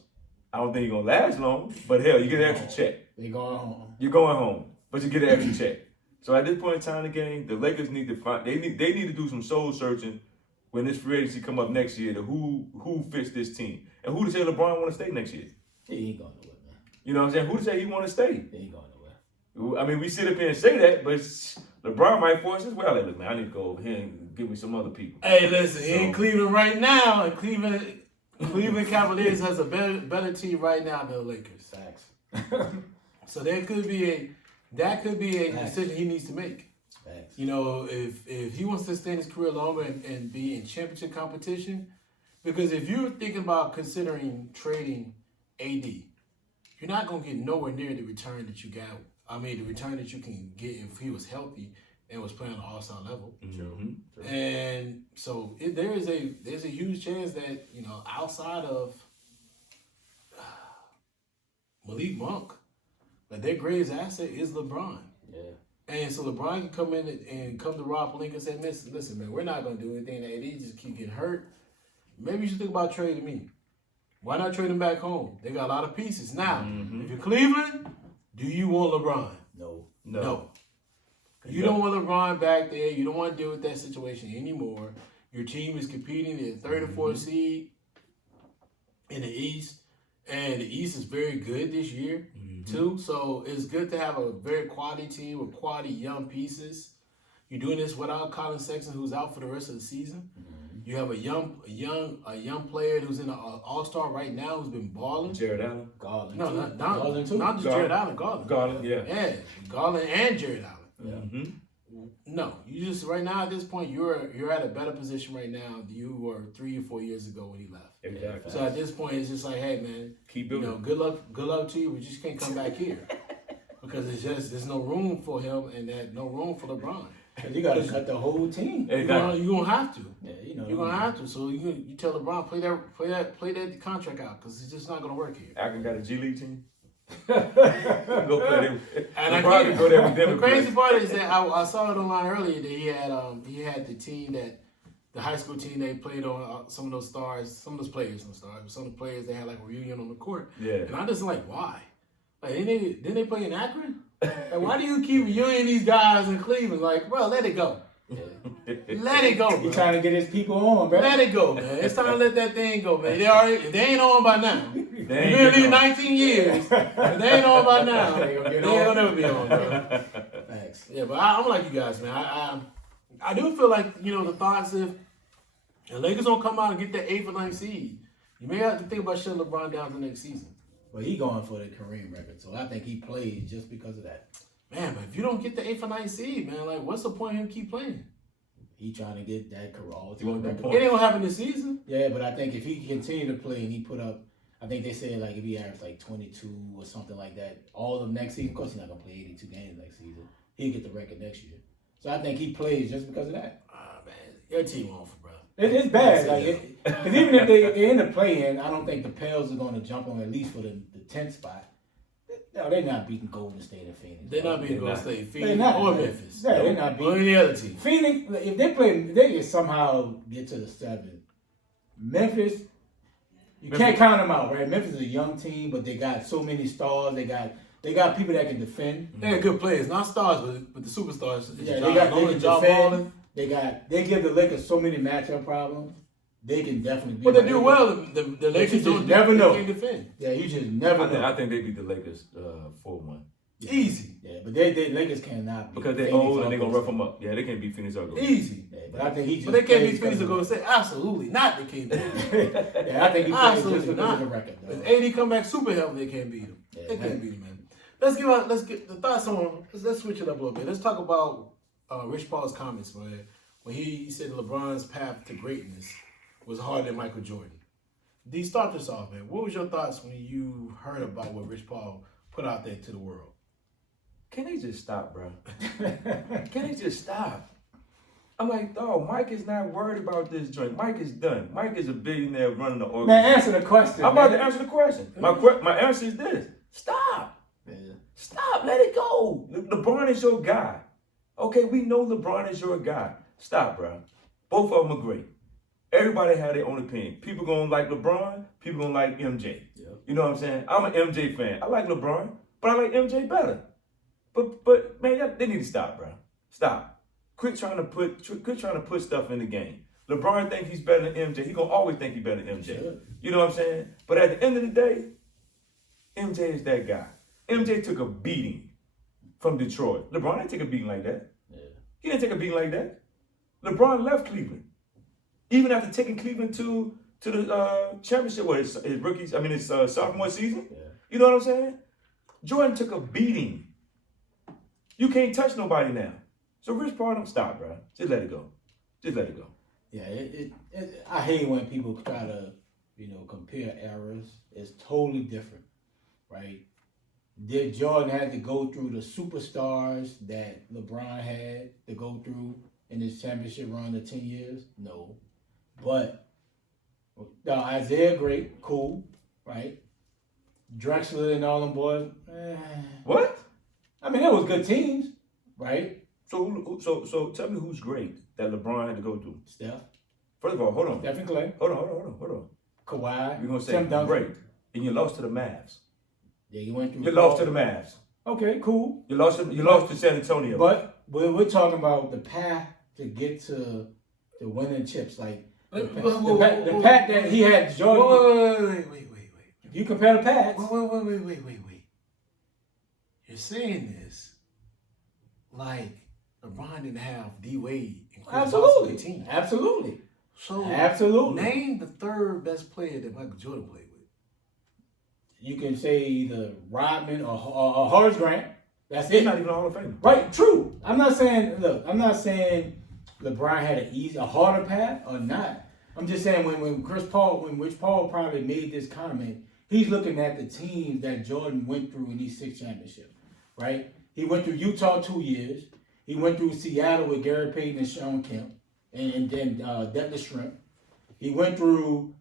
I don't think you're gonna last long, but hell, you get an extra check. They going home. You're going home, but you get an extra check. So at this point in time in the game, the Lakers need to find. They need to do some soul searching when this free agency come up next year to who fits this team and who to say LeBron want to stay next year. He ain't going nowhere, man. You know what I'm saying? Who to say he want to stay? He ain't going nowhere. I mean, we sit up here and say that, but LeBron might force his well. Like, look, man, I need to go over here and give me some other people. Hey, listen, in Cleveland right now, and Cleveland Cavaliers has a better team right now than the Lakers. Facts. So that could be a decision he needs to make. Facts. You know, if he wants to stay in his career longer and be in championship competition, because if you're thinking about considering trading AD, you're not going to get nowhere near the return that you got. I mean, the return that you can get if he was healthy and was playing on an all-star level. Mm-hmm. And so there's a huge chance that, you know, outside of Malik Monk, that their greatest asset is LeBron. Yeah. And so LeBron can come in and come to Rob Pelinka and say, listen, man, we're not going to do anything. AD just keep getting hurt. Maybe you should think about trading me. Why not trade him back home? They got a lot of pieces. Now, if you're Cleveland, do you want LeBron? No. You don't want LeBron back there. You don't want to deal with that situation anymore. Your team is competing at third or fourth seed in the East. And the East is very good this year, too. So it's good to have a very quality team with quality young pieces. You're doing this without Colin Sexton, who's out for the rest of the season. You have a young player who's in the All-Star right now who's been balling. Jared Allen. Garland. No, too. not Garland too. just Jared Allen. Garland. Garland, yeah. Yeah, Garland and Jared Allen. Yeah. No, you just right now at this point you're at a better position right now than you were 3 or 4 years ago when he left. Exactly. So at this point it's just like, hey man, Keep you building. know, good luck to you, but you just can't come back here because there's no room for him and no room for LeBron. Cause you gotta cut the whole team. You're gonna have to. Yeah, you know. You're gonna have to. So you tell LeBron play that contract out because it's just not gonna work here. Akron got a G League team. Go play them. And I LeBron can go there with them. the and crazy play. part is that I saw it online earlier that he had the team the high school team they played on some of those players, some of the players they had like a reunion on the court. Yeah. And I'm just like, why? Like didn't they play in Akron? Like, why do you keep reunioning these guys in Cleveland? Like, bro, let it go. Let it go, He bro. trying to get his people on, bro. Let it go, man. It's time to let that thing go, man. If they ain't on by now. They You've ain't been getting in on. 19 years. If they ain't on by now, They gonna get they ain't on. gonna never be on, bro. Thanks. Yeah, but I'm like you guys, man. I do feel like, you know, the thoughts if the Lakers don't come out and get that 8th or 9th seed, you may have to think about shutting LeBron down the next season. But he going for the Kareem record, so I think he plays just because of that. Man, but if you don't get the 8th or 9th seed, man, like, what's the point of him keep playing? He trying to get that all You want them record. points? It ain't gonna happen this season. Yeah, but I think if he continue to play and he put up, I think they said like if he averaged like 22 or something like that, all of next season. Of course, he's not gonna play 82 games next season. He'll get the record next year. So I think he plays just because of that. Man, your team awful, bro. It's bad, like because even if they're in the play-in, I don't think the Pels are going to jump on at least for the 10th spot. No, they're not beating Golden State and Phoenix. They're not beating Golden not. State, They're Phoenix, not, or man. Memphis. Yeah, they're not Or beating any other team. Phoenix. If they play, they can somehow get to the 7th. Memphis, you can't count them out, right? Memphis is a young team, but they got so many stars. They got people that can defend. They got good players, not stars, but the superstars. Yeah, John they can Nolan, John defend. Wallen. They give the Lakers so many matchup problems. They can definitely beat But they them. do well. The Lakers just don't never know. They can't defend. Yeah, you just never know. I think they beat the Lakers 4-1 Easy. Yeah, but they Lakers cannot beat because they're Phoenix old or and they're gonna Golden rough them up. Yeah, they can't beat Phoenix or Golden. Easy. State. Yeah, but I think he just. But they can't plays beat Phoenix or because Golden State. Absolutely not. They can't beat them. Yeah, I think he plays just Absolutely because of not. the record. If Though. AD come back super healthy, they can't beat him. Yeah, They man. can't beat him, man. Let's get the thoughts on. Let's switch it up a little bit. Let's talk about Rich Paul's comments, man. When he said LeBron's path to greatness was harder than Michael Jordan. D, start this off, man. What was your thoughts when you heard about what Rich Paul put out there to the world? Can they just stop, bro? Can they just stop? I'm like, dog, Mike is not worried about this joint. Mike is done. Mike is a billionaire running the organization. Man, answer the question. I'm about man. to answer the question. My answer is this. Stop. Yeah. Stop. Let it go. LeBron is your guy. Okay, we know LeBron is your guy. Stop, bro. Both of them are great. Everybody had their own opinion. People gonna like LeBron. People gonna like MJ. Yeah. You know what I'm saying? I'm an MJ fan. I like LeBron, but I like MJ better. But man, they need to stop, bro. Stop. Quit trying to put stuff in the game. LeBron think he's better than MJ. He gonna always think he's better than MJ. Sure. You know what I'm saying? But at the end of the day, MJ is that guy. MJ took a beating from Detroit. LeBron didn't take a beating like that. Yeah. He didn't take a beating like that. LeBron left Cleveland. Even after taking Cleveland to the championship, his sophomore season. Yeah. You know what I'm saying? Jordan took a beating. You can't touch nobody now. So Rich Paul, don't stop, bro. Just let it go. Just let it go. Yeah, I hate when people try to, compare eras. It's totally different, right? Did Jordan have to go through the superstars that LeBron had to go through in his championship run of 10 years? No. But Isaiah, great, cool, right? Drexler and all them boys. What? I mean, it was good teams, right? So tell me who's great that LeBron had to go through. Steph, First of all, hold on. Stephen Clay, Hold on. Kawhi, You're gonna say Tim Duncan. great, and you lost to the Mavs. Yeah, you went through. You lost to the Mavs. Okay, cool. You lost to San Antonio. But we're talking about the path to get to winning chips. Like the path that he had, Jordan. Wait. If you compare the pads. Wait. You're saying this like LeBron didn't have D Wade and Chris Johnson on the team. Absolutely. So absolutely. Name the third best player that Michael Jordan played with. You can say either Rodman or Horace Grant. That's He's it. not even a Hall of Famer. Right, true. I'm not saying LeBron had a harder path or not. I'm just saying when Rich Paul probably made this comment, he's looking at the teams that Jordan went through in these 6 championships, right? He went through Utah 2 years. He went through Seattle with Gary Payton and Sean Kemp, and then Devin Shrimp. He went through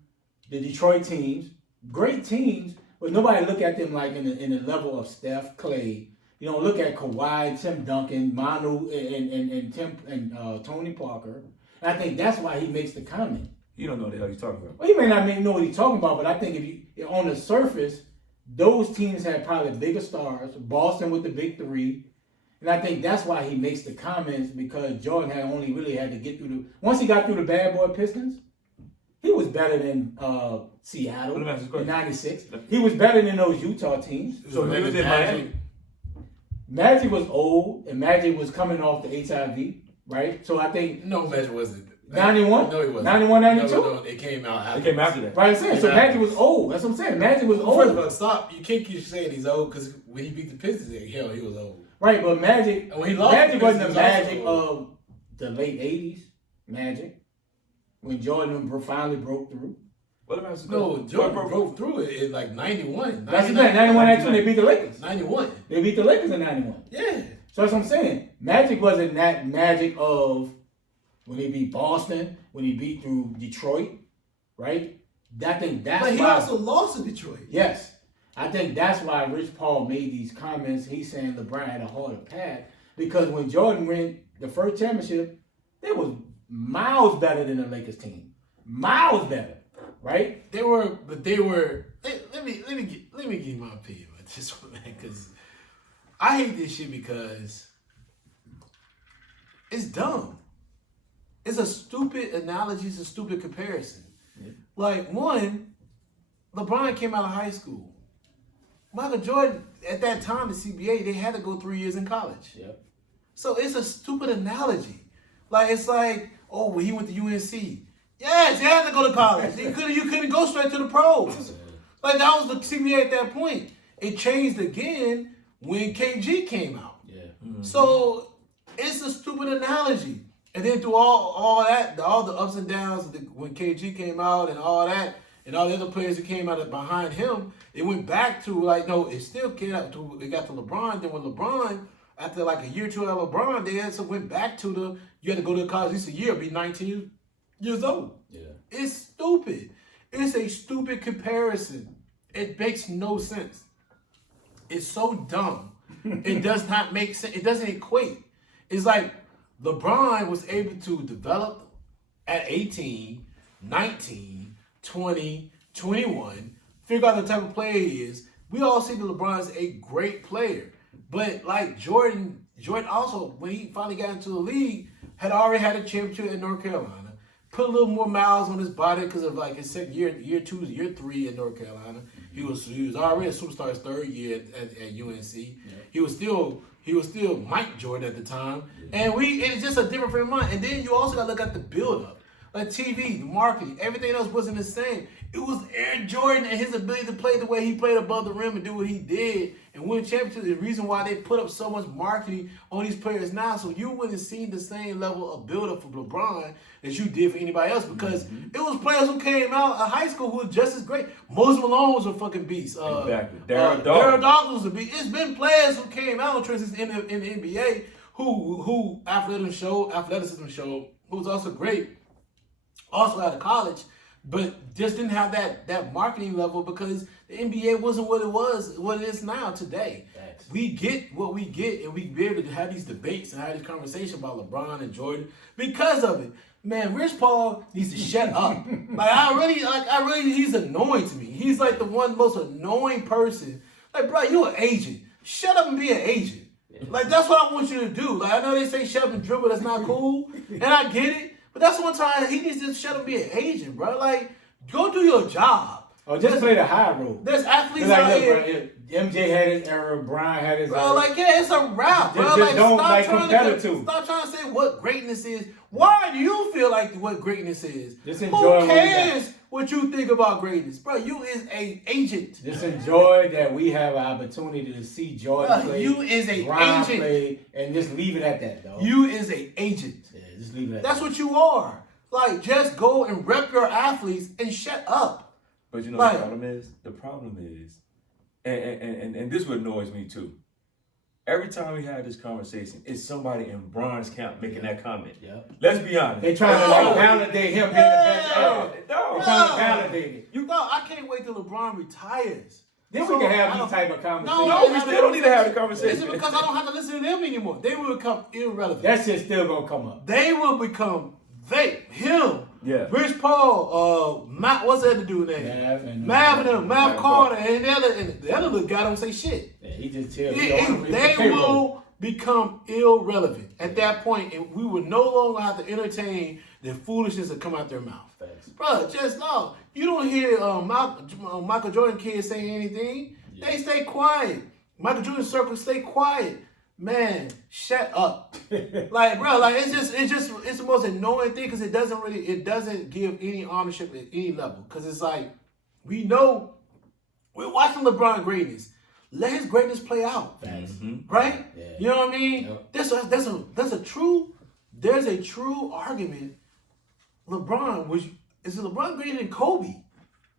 the Detroit teams, great teams, but nobody look at them like in the level of Steph, Clay. You don't look at Kawhi, Tim Duncan, Manu, and Tim and Tony Parker. And I think that's why he makes the comment. You don't know what the hell he's talking about. Well, he may not know what he's talking about, but I think if on the surface, those teams had probably bigger stars. Boston with the big 3. And I think that's why he makes the comments, because Jordan had only really had to get through once he got through the bad boy Pistons, he was better than Seattle in '96. He was better than those Utah teams. So he was in Miami. Magic was old, and Magic was coming off the HIV, right? So I think Magic wasn't. 91? No, he wasn't. 91, 92? No, it came out after. It came after that. Right, I'm saying. So Magic was old. That's what I'm saying. Magic was old. First of all, stop. You can't keep saying he's old, because when he beat the Pistons, hell, he was old. Right, but Magic, And when he lost, Magic wasn't the he was Magic also of the late 80s. Magic. When Jordan finally broke through. What about No, Jordan broke through it in like 91. That's the thing. 91, 92, they beat the Lakers. 91. They beat the Lakers in 91. Yeah. So that's what I'm saying. Magic wasn't that Magic of when he beat Boston, when he beat through Detroit, right? I think that's But he why. also lost to Detroit. Yes. I think that's why Rich Paul made these comments. He's saying LeBron had a harder path, because when Jordan went the first championship, they was miles better than the Lakers team. Miles better, right? Let me give you my opinion on this one, man, because I hate this shit because it's dumb. It's a stupid analogy. It's a stupid comparison. Yeah. Like, one, LeBron came out of high school. Michael Jordan, at that time, the CBA, they had to go 3 years in college. Yep. So it's a stupid analogy. Like, it's like, oh, well, he went to UNC. Yes, he had to go to college. You couldn't go straight to the pros. Like, that was the CBA at that point. It changed again when KG came out. Yeah. Mm-hmm. So it's a stupid analogy. And then through all that, all the ups and downs when KG came out and all that, and all the other players that came out behind him, it went back to like, no, it still came out to, it got to LeBron. Then when LeBron, after like a year or two of LeBron, they also went back to you had to go to college at least a year, be 19 years old. Yeah. It's stupid. It's a stupid comparison. It makes no sense. It's so dumb. It does not make sense. It doesn't equate. It's like LeBron was able to develop at 18, 19, 20, 21, figure out the type of player he is. We all see that LeBron is a great player. But like Jordan also, when he finally got into the league, had already had a championship in North Carolina. Put a little more miles on his body because of like his second year 2, year 3 in North Carolina. He was already a superstar his third year at UNC. Yeah. He was still Mike Jordan at the time. Yeah. And it's just a different frame of mind. And then you also gotta look at the build up. Like TV, the marketing, everything else wasn't the same. It was Air Jordan and his ability to play the way he played above the rim and do what he did and win championships. The reason why they put up so much marketing on these players now, so you wouldn't see the same level of build-up for LeBron as you did for anybody else, because it was players who came out of high school who were just as great. Moses Malone was a fucking beast. Exactly. Darryl Dawkins was a beast. It's been players who came out in the NBA who athleticism showed, who was also great, also out of college, but just didn't have that marketing level because the NBA wasn't what it is now today. Thanks. We get what we get, and we be able to have these debates and have these conversations about LeBron and Jordan because of it. Man, Rich Paul needs to shut up. He's annoying to me. He's like the most annoying person. Like, bro, you're an agent. Shut up and be an agent. Like, that's what I want you to do. Like, I know they say shut up and dribble, that's not cool, and I get it. But that's one time he needs to shut up and be an agent, bro. Like, go do your job. Or just play the high road. There's athletes Like, out look, here. bro, MJ had his era, Brian had his Bro, era. like, yeah, it's a wrap, bro. Just Like, don't, stop like, trying compare to the two. stop trying to say what greatness is. Why do you feel like what greatness is? Just enjoy Who what we got. cares what you think about greatness, bro? You is a agent. Just enjoy that we have an opportunity to see Jordan play. You is a Brian agent. play, and just leave it at that, dog. You is a agent. Yeah, just leave it at That's that. what you are. Like, just go and rep your athletes and shut up. But you know Like- the problem is? The problem is, and this what annoys me too. Every time we have this conversation, it's somebody in Bron's camp making that comment. Yeah. Let's be honest. They trying to like validate him being the best Yeah. ever. They No, trying to validate it. You know, I can't wait till LeBron retires. Then So, we can I have don't- these type of conversations. No, we still don't need to have the It's conversation. because I don't have to listen to them anymore. They will become irrelevant. That shit's still gonna come up. They will become him, Yeah. Rich Paul, Matt, what's that dude name? Mav Mav Carter, and the other little guy don't say shit. Yeah, he just tell They will become irrelevant at that point, and we will no longer have to entertain the foolishness that come out their mouth. Facts. Bro, just no. You don't hear Michael Jordan kids saying anything. Yeah. They stay quiet. Michael Jordan circle stay quiet. Man, shut up. Like, bro, like it's the most annoying thing because it doesn't give any ownership at any level. Because it's like we know we're watching LeBron greatness. Let his greatness play out. Facts. Right? Yeah. You know what I mean? Yep. There's a true argument. Is LeBron greater than Kobe?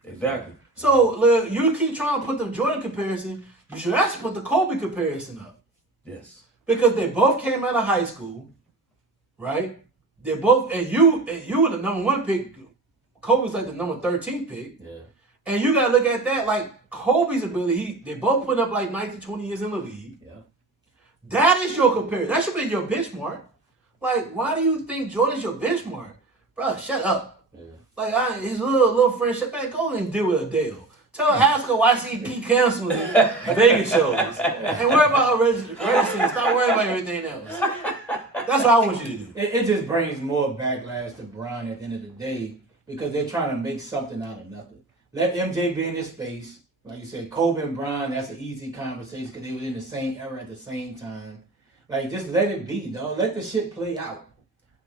Exactly. So look, you keep trying to put the Jordan comparison. You should actually put the Kobe comparison up Yes. because they both came out of high school, right? They both and you were the number 1 pick. Kobe's like the number 13 pick. Yeah. And you gotta look at that like Kobe's ability. They both put up like 19, 20 years in the league. Yeah. That is your comparison. That should be your benchmark. Like, why do you think Jordan's your benchmark? Bro, shut up. Yeah. Like, his little friend, shut back, go and deal with Adele. Tell Haskell why she keep canceling Vegas shows. And worry about her registry. Stop worrying about everything else. That's what I want you to do. It just brings more backlash to Brian at the end of the day because they're trying to make something out of nothing. Let MJ be in his space. Like you said, Kobe and Brian, that's an easy conversation because they were in the same era at the same time. Like, just let it be, dog. Let the shit play out.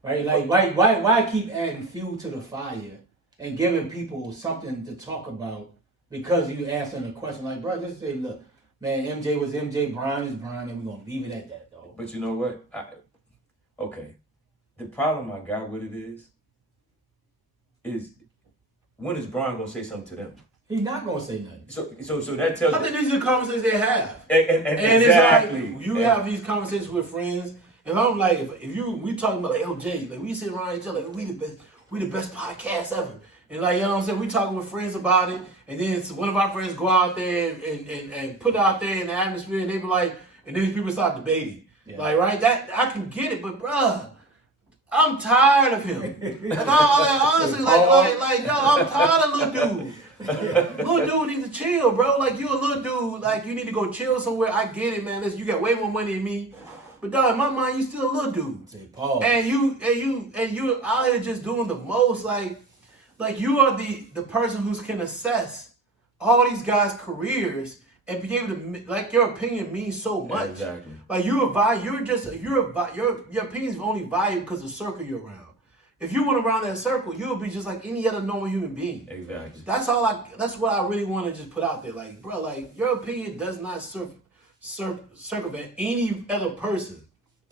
Right? Like, why keep adding fuel to the fire and giving people something to talk about because you answering a question? Like, bro, just say, look, man, MJ was MJ, Brian is Brian, and we're going to leave it at that, dog. But you know what? Okay. The problem I got with it is when is Brian gonna say something to them? He's not going to say nothing. So that tells I think these are the conversations they have. and Exactly. exactly. It's like you have these conversations with friends, and I'm like, if we talking about like LJ, like we sit around each other, like we the best podcast ever, and like you know what I'm saying, we talking with friends about it, and then one of our friends go out there and put it out there in the atmosphere, and they be like, and then people start debating, like right, that I can get it, but bruh, I'm tired of him. And honestly, like yo, I'm tired of little dude. Little dude needs to chill, bro. Like you a little dude, like you need to go chill somewhere. I get it, man. Listen, you got way more money than me, but dog, in my mind, you still a little dude. Say Paul. And you out here just doing the most, like you are the person who can assess all these guys' careers and be able to, like, your opinion means so much. Exactly. Like your opinion is only valuable because of the circle you're around. If you went around that circle, you would be just like any other normal human being. Exactly. That's what I really want to just put out there. Like, bro, like your opinion does not circumvent any other person.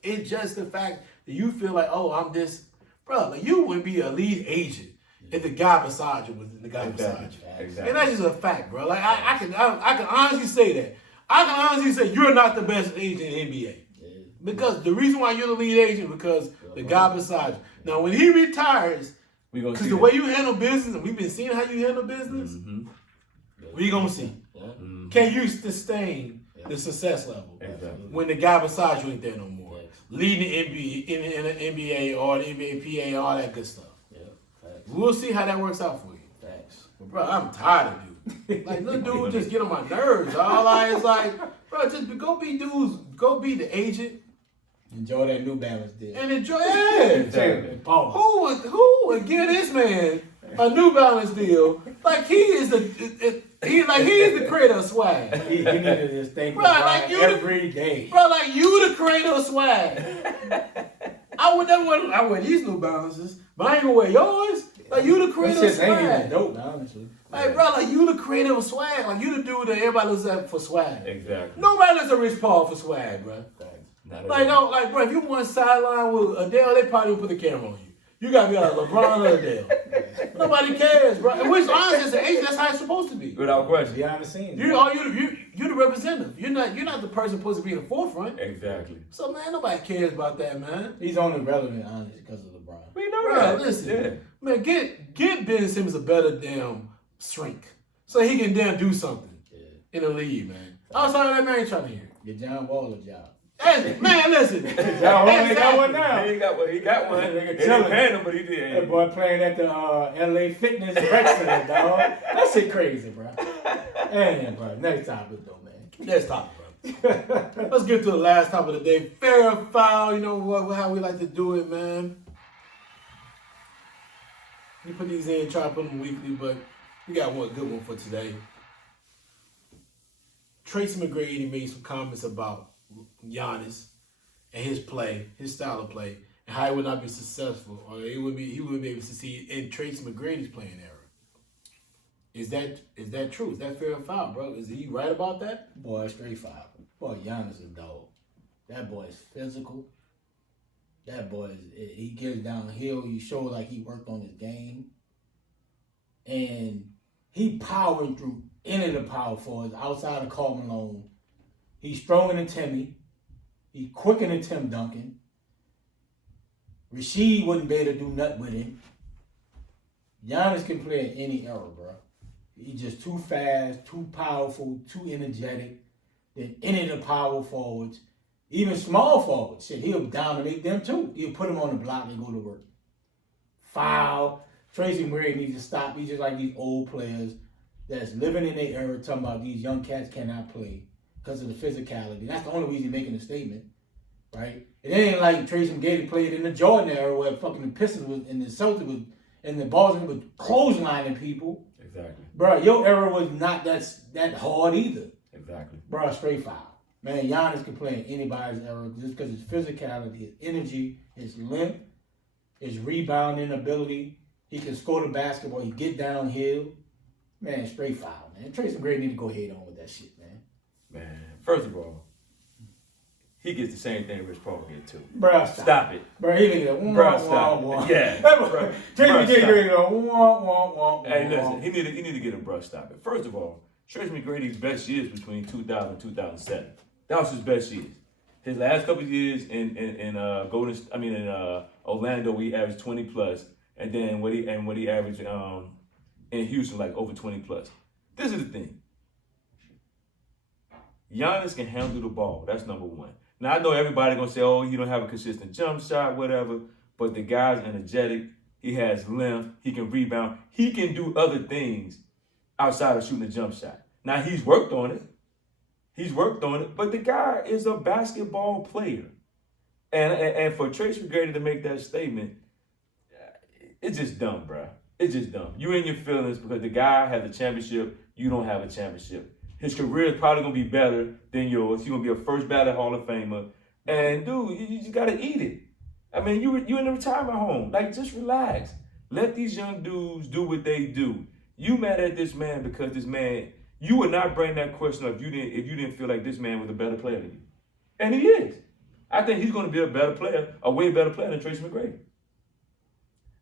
It's just the fact that you feel like, oh, I'm this, bro. Like you would be a lead agent if the guy beside you was the guy beside you. Exactly. And that's just a fact, bro. Like I can honestly say that. I can honestly say you're not the best agent in the NBA. Because the reason why you're the lead agent is because the guy beside you. Now, when he retires, because the way you handle business, and we've been seeing how you handle business, we gonna see. Can you sustain the success level when the guy beside you ain't there no more? Leading the NBA, in the NBA or the NBA PA, all that good stuff. We'll see how that works out for you. But bro, I'm tired of you. Like, little dude just get on my nerves. All I is like, bro, just go be dudes, go be the agent. Enjoy that New Balance deal. And enjoy it. Paul. Who would give this man a New Balance deal. Like he is the creator of swag. He needed this thing Bro, like you every day. Bro, like you the creator of swag. I would never wear these New Balances, but I ain't gonna wear yours. Like you the creator of swag. Ain't even dope, honestly. Like bro, like you the creator of swag. Like you the dude that everybody looks at for swag. Exactly. Nobody looks at Rich Paul for swag, bro. Like no, like bro, if you want sideline with Adele, they probably would put the camera on you. You gotta be like LeBron or Adele. Nobody cares, bro. Which honestly, as an agent, that's how it's supposed to be. Without question. Behind the scenes. You're the representative. You're not the person supposed to be in the forefront. Exactly. So man, nobody cares about that, man. He's only relevant, honestly, because of LeBron. We know Bro, that. listen, Yeah. man, get Ben Simmons a better damn shrink, so he can damn do something in the league, man. Outside of that, man, ain't trying to hear. Get John Wall a job. Hey, man, listen. John Wall ain't got one now. He got one. He got one. Nigga They didn't chilling. pay him, but he did. That boy playing at the LA Fitness Rec Center, dog. That shit crazy, bro. And bro, next topic though, man. Next topic, bro. Let's get to the last topic of the day. Fair or foul, you know what? How we like to do it, man. We put these in, try to put them weekly, but we got one good one for today. Tracy Mcgrady made some comments about Giannis and his play, his style of play, and how he would not be successful, or he wouldn't be able to succeed in Tracy McGrady's playing era. Is that true? Is that fair or foul, bro? Is he right about that? Boy, straight foul. Boy, Giannis is dog. That boy is physical. That boy he gets downhill. You show like he worked on his game. And he powering through any of the power forwards outside of Karl Malone. He's stronger than Timmy. He's quicker than Tim Duncan. Rasheed wouldn't be able to do nothing with him. Giannis can play in any era, bro. He's just too fast, too powerful, too energetic than any of the power forwards. Even small forwards, shit, he'll dominate them too. He'll put them on the block and go to work. Foul. Tracy McGrady needs to stop. He's just like these old players that's living in their era talking about these young cats cannot play because of the physicality. That's the only reason he's making a statement, right? It ain't like Tracy McGrady played in the Jordan era where fucking the Pistons was and the Celtics was and the Boston was clotheslining people. Exactly. Bro, your era was not that hard either. Exactly. Bro, straight foul. Man, Giannis can play in anybody's era just because his physicality, his energy, his length, his rebounding ability. He can score the basketball. He get downhill. Man, straight foul, man. Tracy McGrady need to go head on with that shit, man. Man, first of all, he gets the same thing Rich Paul get too. Bro, Stop it. Bro, he can get Bro, stop it. Yeah. Bro, Tracy bro, McGrady stop. go, Hey, listen, he need to get a brush stop it. First of all, Tracy McGrady's best years between 2000 and 2007. That was his best years. His last couple of years in Orlando, he averaged 20 plus, and then what he averaged in Houston like over 20 plus. This is the thing. Giannis can handle the ball. That's number one. Now I know everybody gonna say, "Oh, you don't have a consistent jump shot, whatever." But the guy's energetic. He has length. He can rebound. He can do other things outside of shooting a jump shot. Now he's worked on it. But the guy is a basketball player. And for Tracy McGrady to make that statement, it's just dumb, bro. It's just dumb. You're in your feelings because the guy has a championship. You don't have a championship. His career is probably going to be better than yours. He's going to be a first ballot Hall of Famer. And, dude, you just got to eat it. I mean, you in the retirement home. Like, just relax. Let these young dudes do what they do. You mad at this man because this man, you would not bring that question up if you didn't feel like this man was a better player than you. And he is. I think he's going to be a better player, a way better player than Tracy McGrady.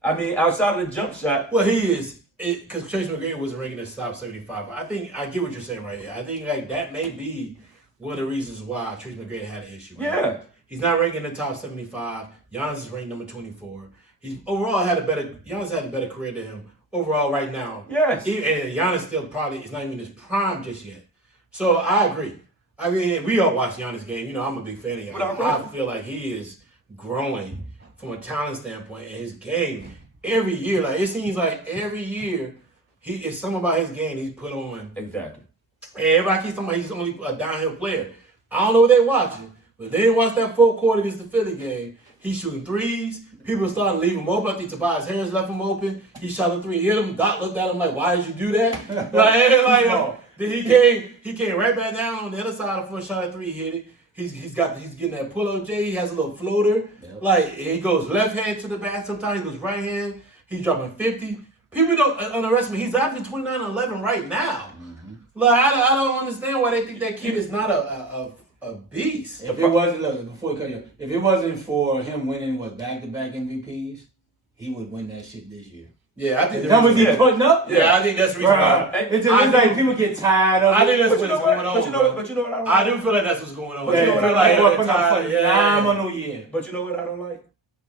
I mean, outside of the jump shot. Well, he is. Because Tracy McGrady was ranking as top 75. I think I get what you're saying right here. I think like that may be one of the reasons why Tracy McGrady had an issue. Right? Yeah. He's not ranking in the top 75. Giannis is ranked number 24. Giannis had a better career than him overall right now. Yes. And Giannis still probably is not even in his prime just yet. So I agree. I mean, we all watch Giannis game. You know, I'm a big fan of Giannis. I feel like he is growing from a talent standpoint in his game. Every year, like it seems like every year, it's something about his game he's put on. Exactly. And everybody keeps talking about he's only a downhill player. I don't know what they're watching, but they didn't watch that fourth quarter against the Philly game. He's shooting threes. People starting to leave him open. I think Tobias Harris left him open. He shot a three, hit him. Doc looked at him like, why did you do that? Then he came right back down on the other side of the first shot at three, hit it. He's getting that pull-up J. He has a little floater. Yep. Like, he goes left hand to the back. Sometimes he goes right hand. He's dropping 50. People don't underestimate. He's averaging 29 and 11 right now. Mm-hmm. Like, I don't understand why they think that kid is not a beast. If it wasn't, before we cut you, if it wasn't for him winning back-to-back MVPs, he would win that shit this year. Yeah, I think the numbers he's putting up. Yeah, I think that's the reason why. It's like people get tired of it. I think that's what's going on. But you know what I do feel like that's what's going on. But you know what I like? Phenomenal year. But you know what I don't like?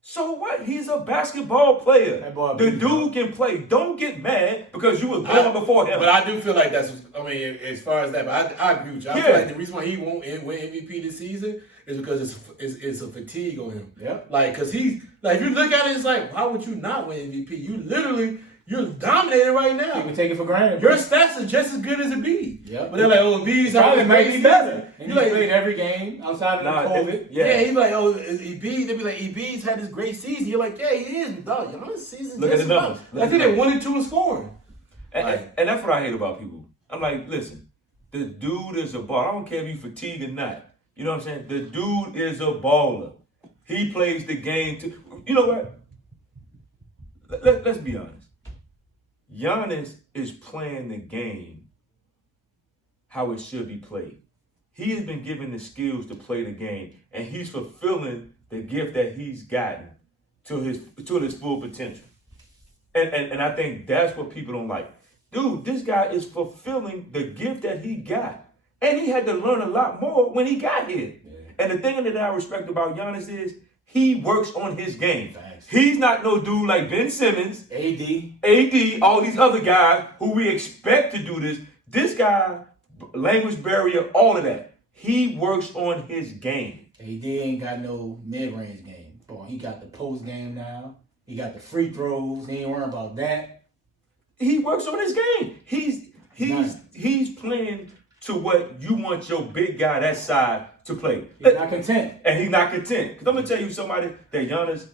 So what? He's a basketball player. The dude can play. Don't get mad because you were born before him. But I do feel like that's. I mean, as far as that, but I agree with you. I feel like the reason why he won't win MVP this season is because it's a fatigue on him. Yeah. Like, cause he's like, if you look at it, it's like, why would you not win MVP? You're dominating right now. People take it for granted. Your stats are just as good as Embiid. Yeah. But they're like, oh, Embiid's probably might be better. And you like played every game outside of COVID. Yeah, he's like, oh, Embiid. They'd be like, Embiid's had this great season. You're like, yeah, he is. Dog, Giannis' season. Look at the numbers. I think they 1 and 2 in scoring. And that's what I hate about people. I'm like, listen, the dude is a baller. I don't care if you fatigue or not. You know what I'm saying? The dude is a baller. He plays the game too. You know what? Let's be honest. Giannis is playing the game how it should be played. He has been given the skills to play the game, and he's fulfilling the gift that he's gotten to his full potential. And I think that's what people don't like. Dude, this guy is fulfilling the gift that he got. And he had to learn a lot more when he got here. Yeah. And the thing that I respect about Giannis is he works on his game. Thanks. He's not no dude like Ben Simmons, AD, all these other guys who we expect to do this. This guy, language barrier, all of that. He works on his game. AD ain't got no mid-range game. Boy, he got the post game now. He got the free throws. He ain't worrying about that. He works on his game. He's playing to what you want your big guy that side to play. He's not content. And he's not content. Because I'm going to tell you somebody that Giannis,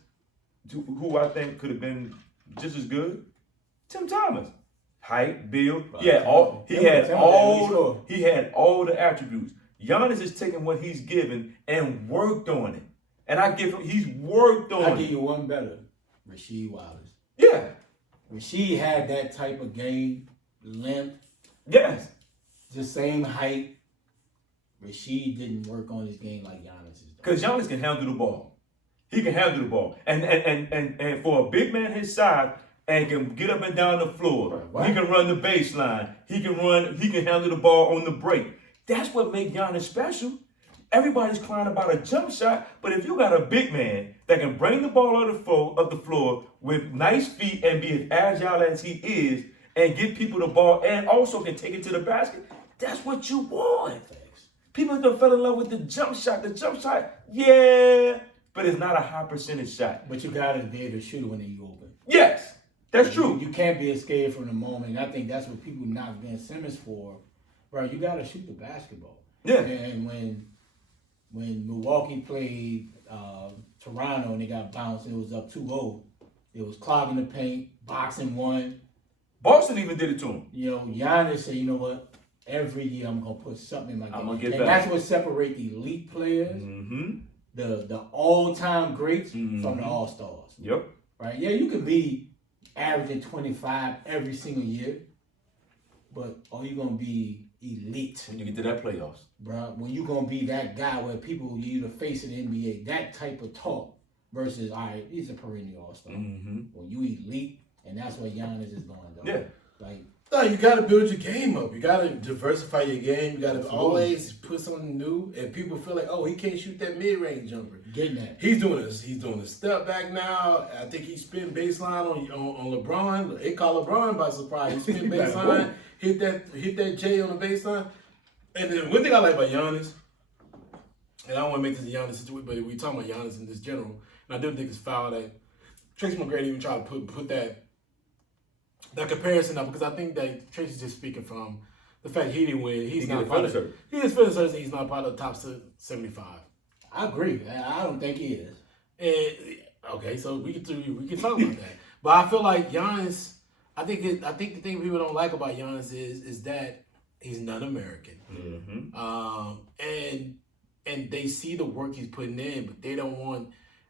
who I think could have been just as good, Tim Thomas. Height, build. He had all the attributes. Giannis is taking what he's given and worked on it. And I give him, he's worked on it. I'll give you one better. Rasheed Wallace. Yeah. Rasheed had that type of game, length. Yes. The same height. Rasheed didn't work on his game like Giannis is. Because Giannis can handle the ball. He can handle the ball. And for a big man his size and can get up and down the floor. Right. He can run the baseline. He can handle the ball on the break. That's what makes Giannis special. Everybody's crying about a jump shot, but if you got a big man that can bring the ball on the floor with nice feet and be as agile as he is and get people the ball and also can take it to the basket, that's what you want. People don't fell in love with the jump shot. The jump shot, yeah, but it's not a high percentage shot. But you got to be able to shoot it when you open. Yes, that's true. You can't be scared from the moment. And I think that's what people knock Ben Simmons for. Right, you got to shoot the basketball. Yeah. And when Milwaukee played Toronto and they got bounced and it was up 2-0, it was clogging the paint, boxing one. Boston even did it to him. You know, Giannis said, you know what? Every year I'm going to put something in my game. I'm going to get and better. That's what separates the elite players, the all-time greats from the all-stars. Yep. Right? Yeah, you could be averaging 25 every single year, but are you going to be elite when you get to that playoffs, bro? When you gonna be that guy where people you the face of the NBA, that type of talk versus all right, he's a perennial all-star. When you elite, and that's what Giannis is going though. Yeah, like no, you got to build your game up. You got to diversify your game. You got to always put something new, and people feel like, oh, he can't shoot that mid-range jumper. Getting that. He's doing this. He's doing the step back now. I think he spin baseline on LeBron. They call LeBron by surprise. He spin baseline. Hit that J on the baseline. And then one thing I like about Giannis, and I don't want to make this a Giannis situation, but we talking about Giannis in this general, and I do think it's foul that Tracy Mcgrady even tried to put that comparison up because I think that Tracy's just speaking from the fact he didn't win. He's not part of it. He's not part of the top 75. I agree. I don't think he is. And okay, so we can talk about that. But I feel like Giannis. I think the thing people don't like about Giannis is that he's not American. And they see the work he's putting in, but they don't want.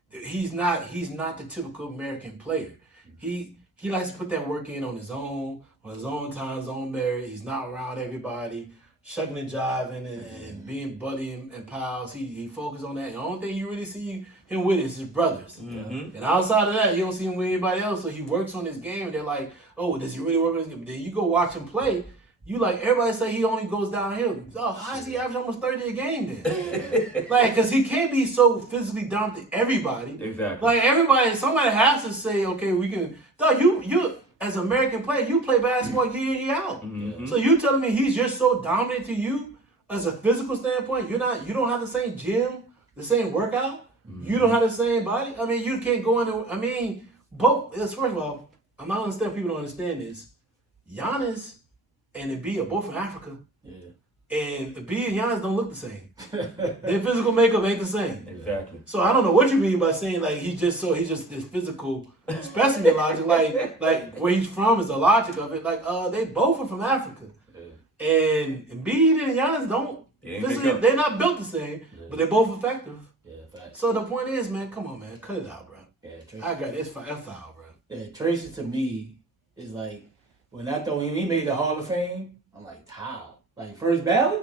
He's not the typical American player. He likes to put that work in on his own time, his own merit. He's not around everybody, shucking and jiving and being buddy and pals. He focuses on that. And the only thing you really see him with is his brothers. And outside of that, you don't see him with anybody else. So he works on his game, and they're like, oh, does he really work on his game? Then you go watch him play. You like, everybody say he only goes downhill. Oh, how is he averaging almost 30 a game then? Like, because he can't be so physically dominant to everybody. Exactly. Like, somebody has to say, okay, we can. Dog, you as an American player, you play basketball year in, year out. So you telling me he's just so dominant to you as a physical standpoint? You don't have the same gym, the same workout. You don't have the same body. I mean, you can't go in. I mean, both. First of all, I'm not understanding. People don't understand this. Giannis and Embiid are both from Africa. And Embiid and Giannis don't look the same. Their physical makeup ain't the same. Exactly. So I don't know what you mean by saying like he's just this physical specimen logic. Like where he's from is the logic of it. Like they both are from Africa. And Embiid and Giannis don't physically, they're not built the same, but they're both effective. Facts. So the point is, man, come on, man, cut it out, bro. Tracy. I got this foul, bro. Yeah, Tracy to me is like when he made the Hall of Fame. I'm like, how? Like first ballot?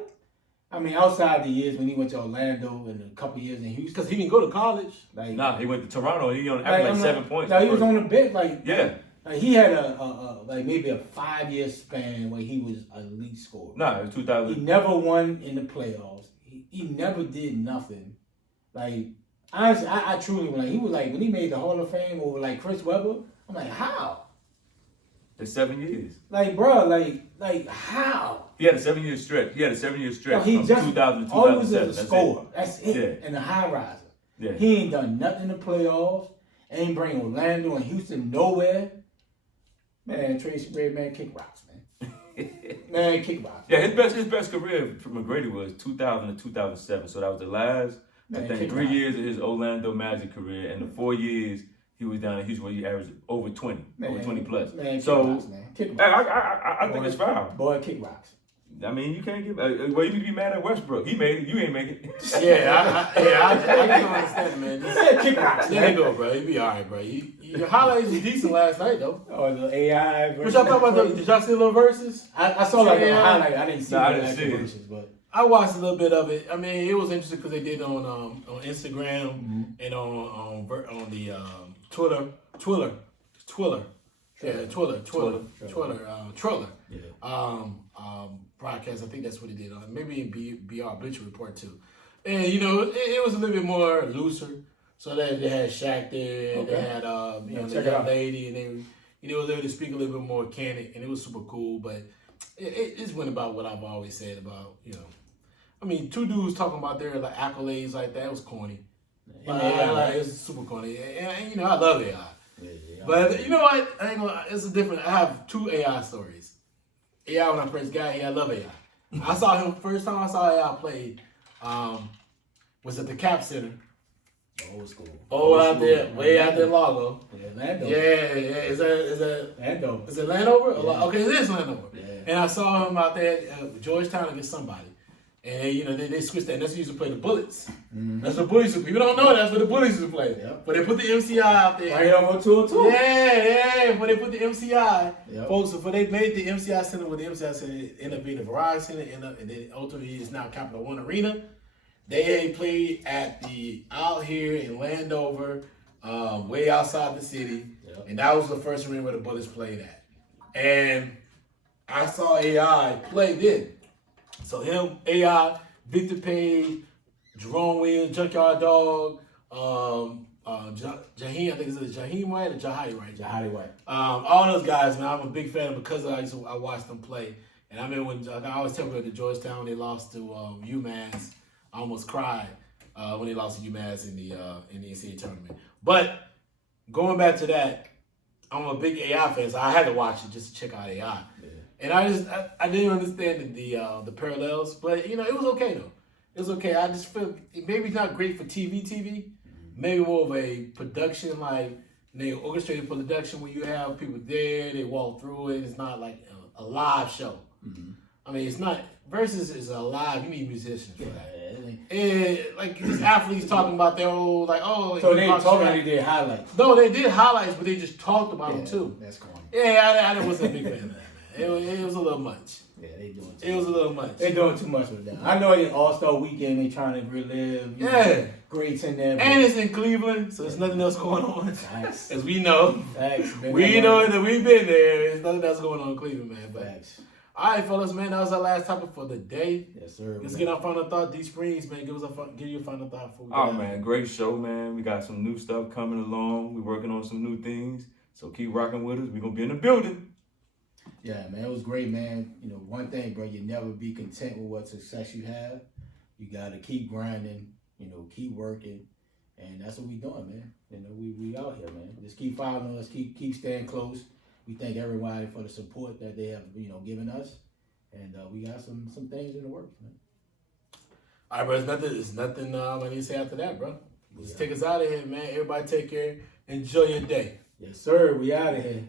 I mean, outside the years when he went to Orlando and a couple years in Houston, Because he didn't go to college. Like, Nah, he went to Toronto. He on average 7 points. No, he was on the bench. Like, Yeah. Like he had like maybe a 5-year span where he was a elite scorer. Nah, it was 2000. He never won in the playoffs. He never did nothing. Like honestly, I truly when he made the Hall of Fame over like Chris Webber. I'm like, how? The 7 years. Like, bro, like how? He had a 7-year stretch. He had a 7-year stretch He from just 2000 to always 2007. as a scorer. That's it. Yeah. And a high riser. Yeah. He ain't done nothing in the playoffs. Ain't bring Orlando and Houston nowhere. Man, Tracy Red, man, kick rocks, man. Man, kick rocks. Yeah, his best career for Mcgrady was 2000 to 2007. So that was the last, Man, I think, kick 3 rocks. years of his Orlando Magic career, and the 4 years he was down in Houston where he averaged over 20, over 20 plus. Man, kick So rocks, man. Kick rocks. I think it's foul. Boy, kick rocks. I mean, you can't give. Well, you need to be mad at Westbrook. He made it. You ain't make it. I don't understand, man. He said kick rocks. Let it go, bro. You be all right, bro. Your highlights was decent last night, though. Oh, the AI What versus. y'all talk about? Did y'all see the little verses? I saw like a Yeah. highlight. I didn't see Nah, I the didn't actual see it. verses, but I watched a little bit of it. I mean, it was interesting because they did it on Instagram and on the Twitter. Broadcast. I think that's what he did on maybe BR Bleacher Report too. And it was a little bit more looser. So they had Shaq there, and they had check the it out. lady, and they was able to speak a little bit more candid, and it was super cool. But it just went about what I've always said about I mean, two dudes talking about their like accolades like that. It was corny. It was super corny, and I love AI. But you know what? I ain't gonna. It's a different. I have two AI stories. AI when I first got here, I love AI. I saw him first time I saw AI play. Was at the Cap Center. old school. Out there, way out there, in Largo. Yeah, Lando. Yeah. Is that Lando. Is it Landover? Yeah. Okay, it is Landover. Yeah. And I saw him out there at Georgetown against somebody. And they switched that. And that's who used to play the Bullets. Mm-hmm. That's the Bullies. People don't know that's what the Bullies used to play. Yep. But they put the MCI out there. Right over 202. Yeah. When they put the MCI, Yep. folks, before they made the MCI Center, when the MCI Center ended up being the Verizon Center, and then ultimately is now Capital One Arena. They played out here in Landover, way outside the city, Yep. and that was the first arena where the Bullets played at. And I saw AI play then. So him, AI, Victor Page, Jerome Williams, Junkyard Dog, Jaheim, I think it's Jaheim White or Jahadi White. Jahadi White. All those guys, man, I'm a big fan because I watched them play. And I remember when I always tell people at Georgetown they lost to UMass. I almost cried when they lost to UMass in the NCAA tournament. But going back to that, I'm a big AI fan, so I had to watch it just to check out AI. Yeah. And I didn't understand the parallels, but it was okay though. It was okay. I just feel maybe it's not great for TV, maybe more of a production, like they orchestrated production where you have people there, they walk through it. It's not like a live show. I mean, it's not. Versus is a live. You need musicians for that. Like these athletes talking about their old So they talking, they did highlights. No, they did highlights, but they just talked about them too. That's corny. Yeah, I wasn't a big fan of that, man. It was a little much. Yeah, they doing. It was a little much. They doing too much with that. I know it's All-Star Weekend. They trying to relive. You know, greats in there. And it's in Cleveland, so there's nothing else going on. Facts. As we know. Facts. We know that we've been there. There's nothing else going on in Cleveland, man. But Facts. all right, fellas, man, that was our last topic for the day. Yes, sir. Let's get our final thought. D Springs, man, give you a final thought before we Oh go. man, great show, man. We got some new stuff coming along. We're working on some new things. So keep rocking with us. We're gonna be in the building. Yeah, man, it was great, man. You know, one thing, bro, you never be content with what success you have. You gotta keep grinding, you know, keep working. And that's what we doing, man. You know, we out here, man. Just keep following us, keep staying close. We thank everybody for the support that they have, you know, given us. And we got some things in the works, man. All right, bro. It's nothing I need to say after that, bro. Let's take us out of here, man. Everybody take care. Enjoy your day. Yes, sir. We out of here.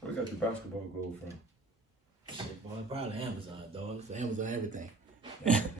Where got your basketball goal from? Shit, boy, probably Amazon, dog. It's Amazon everything.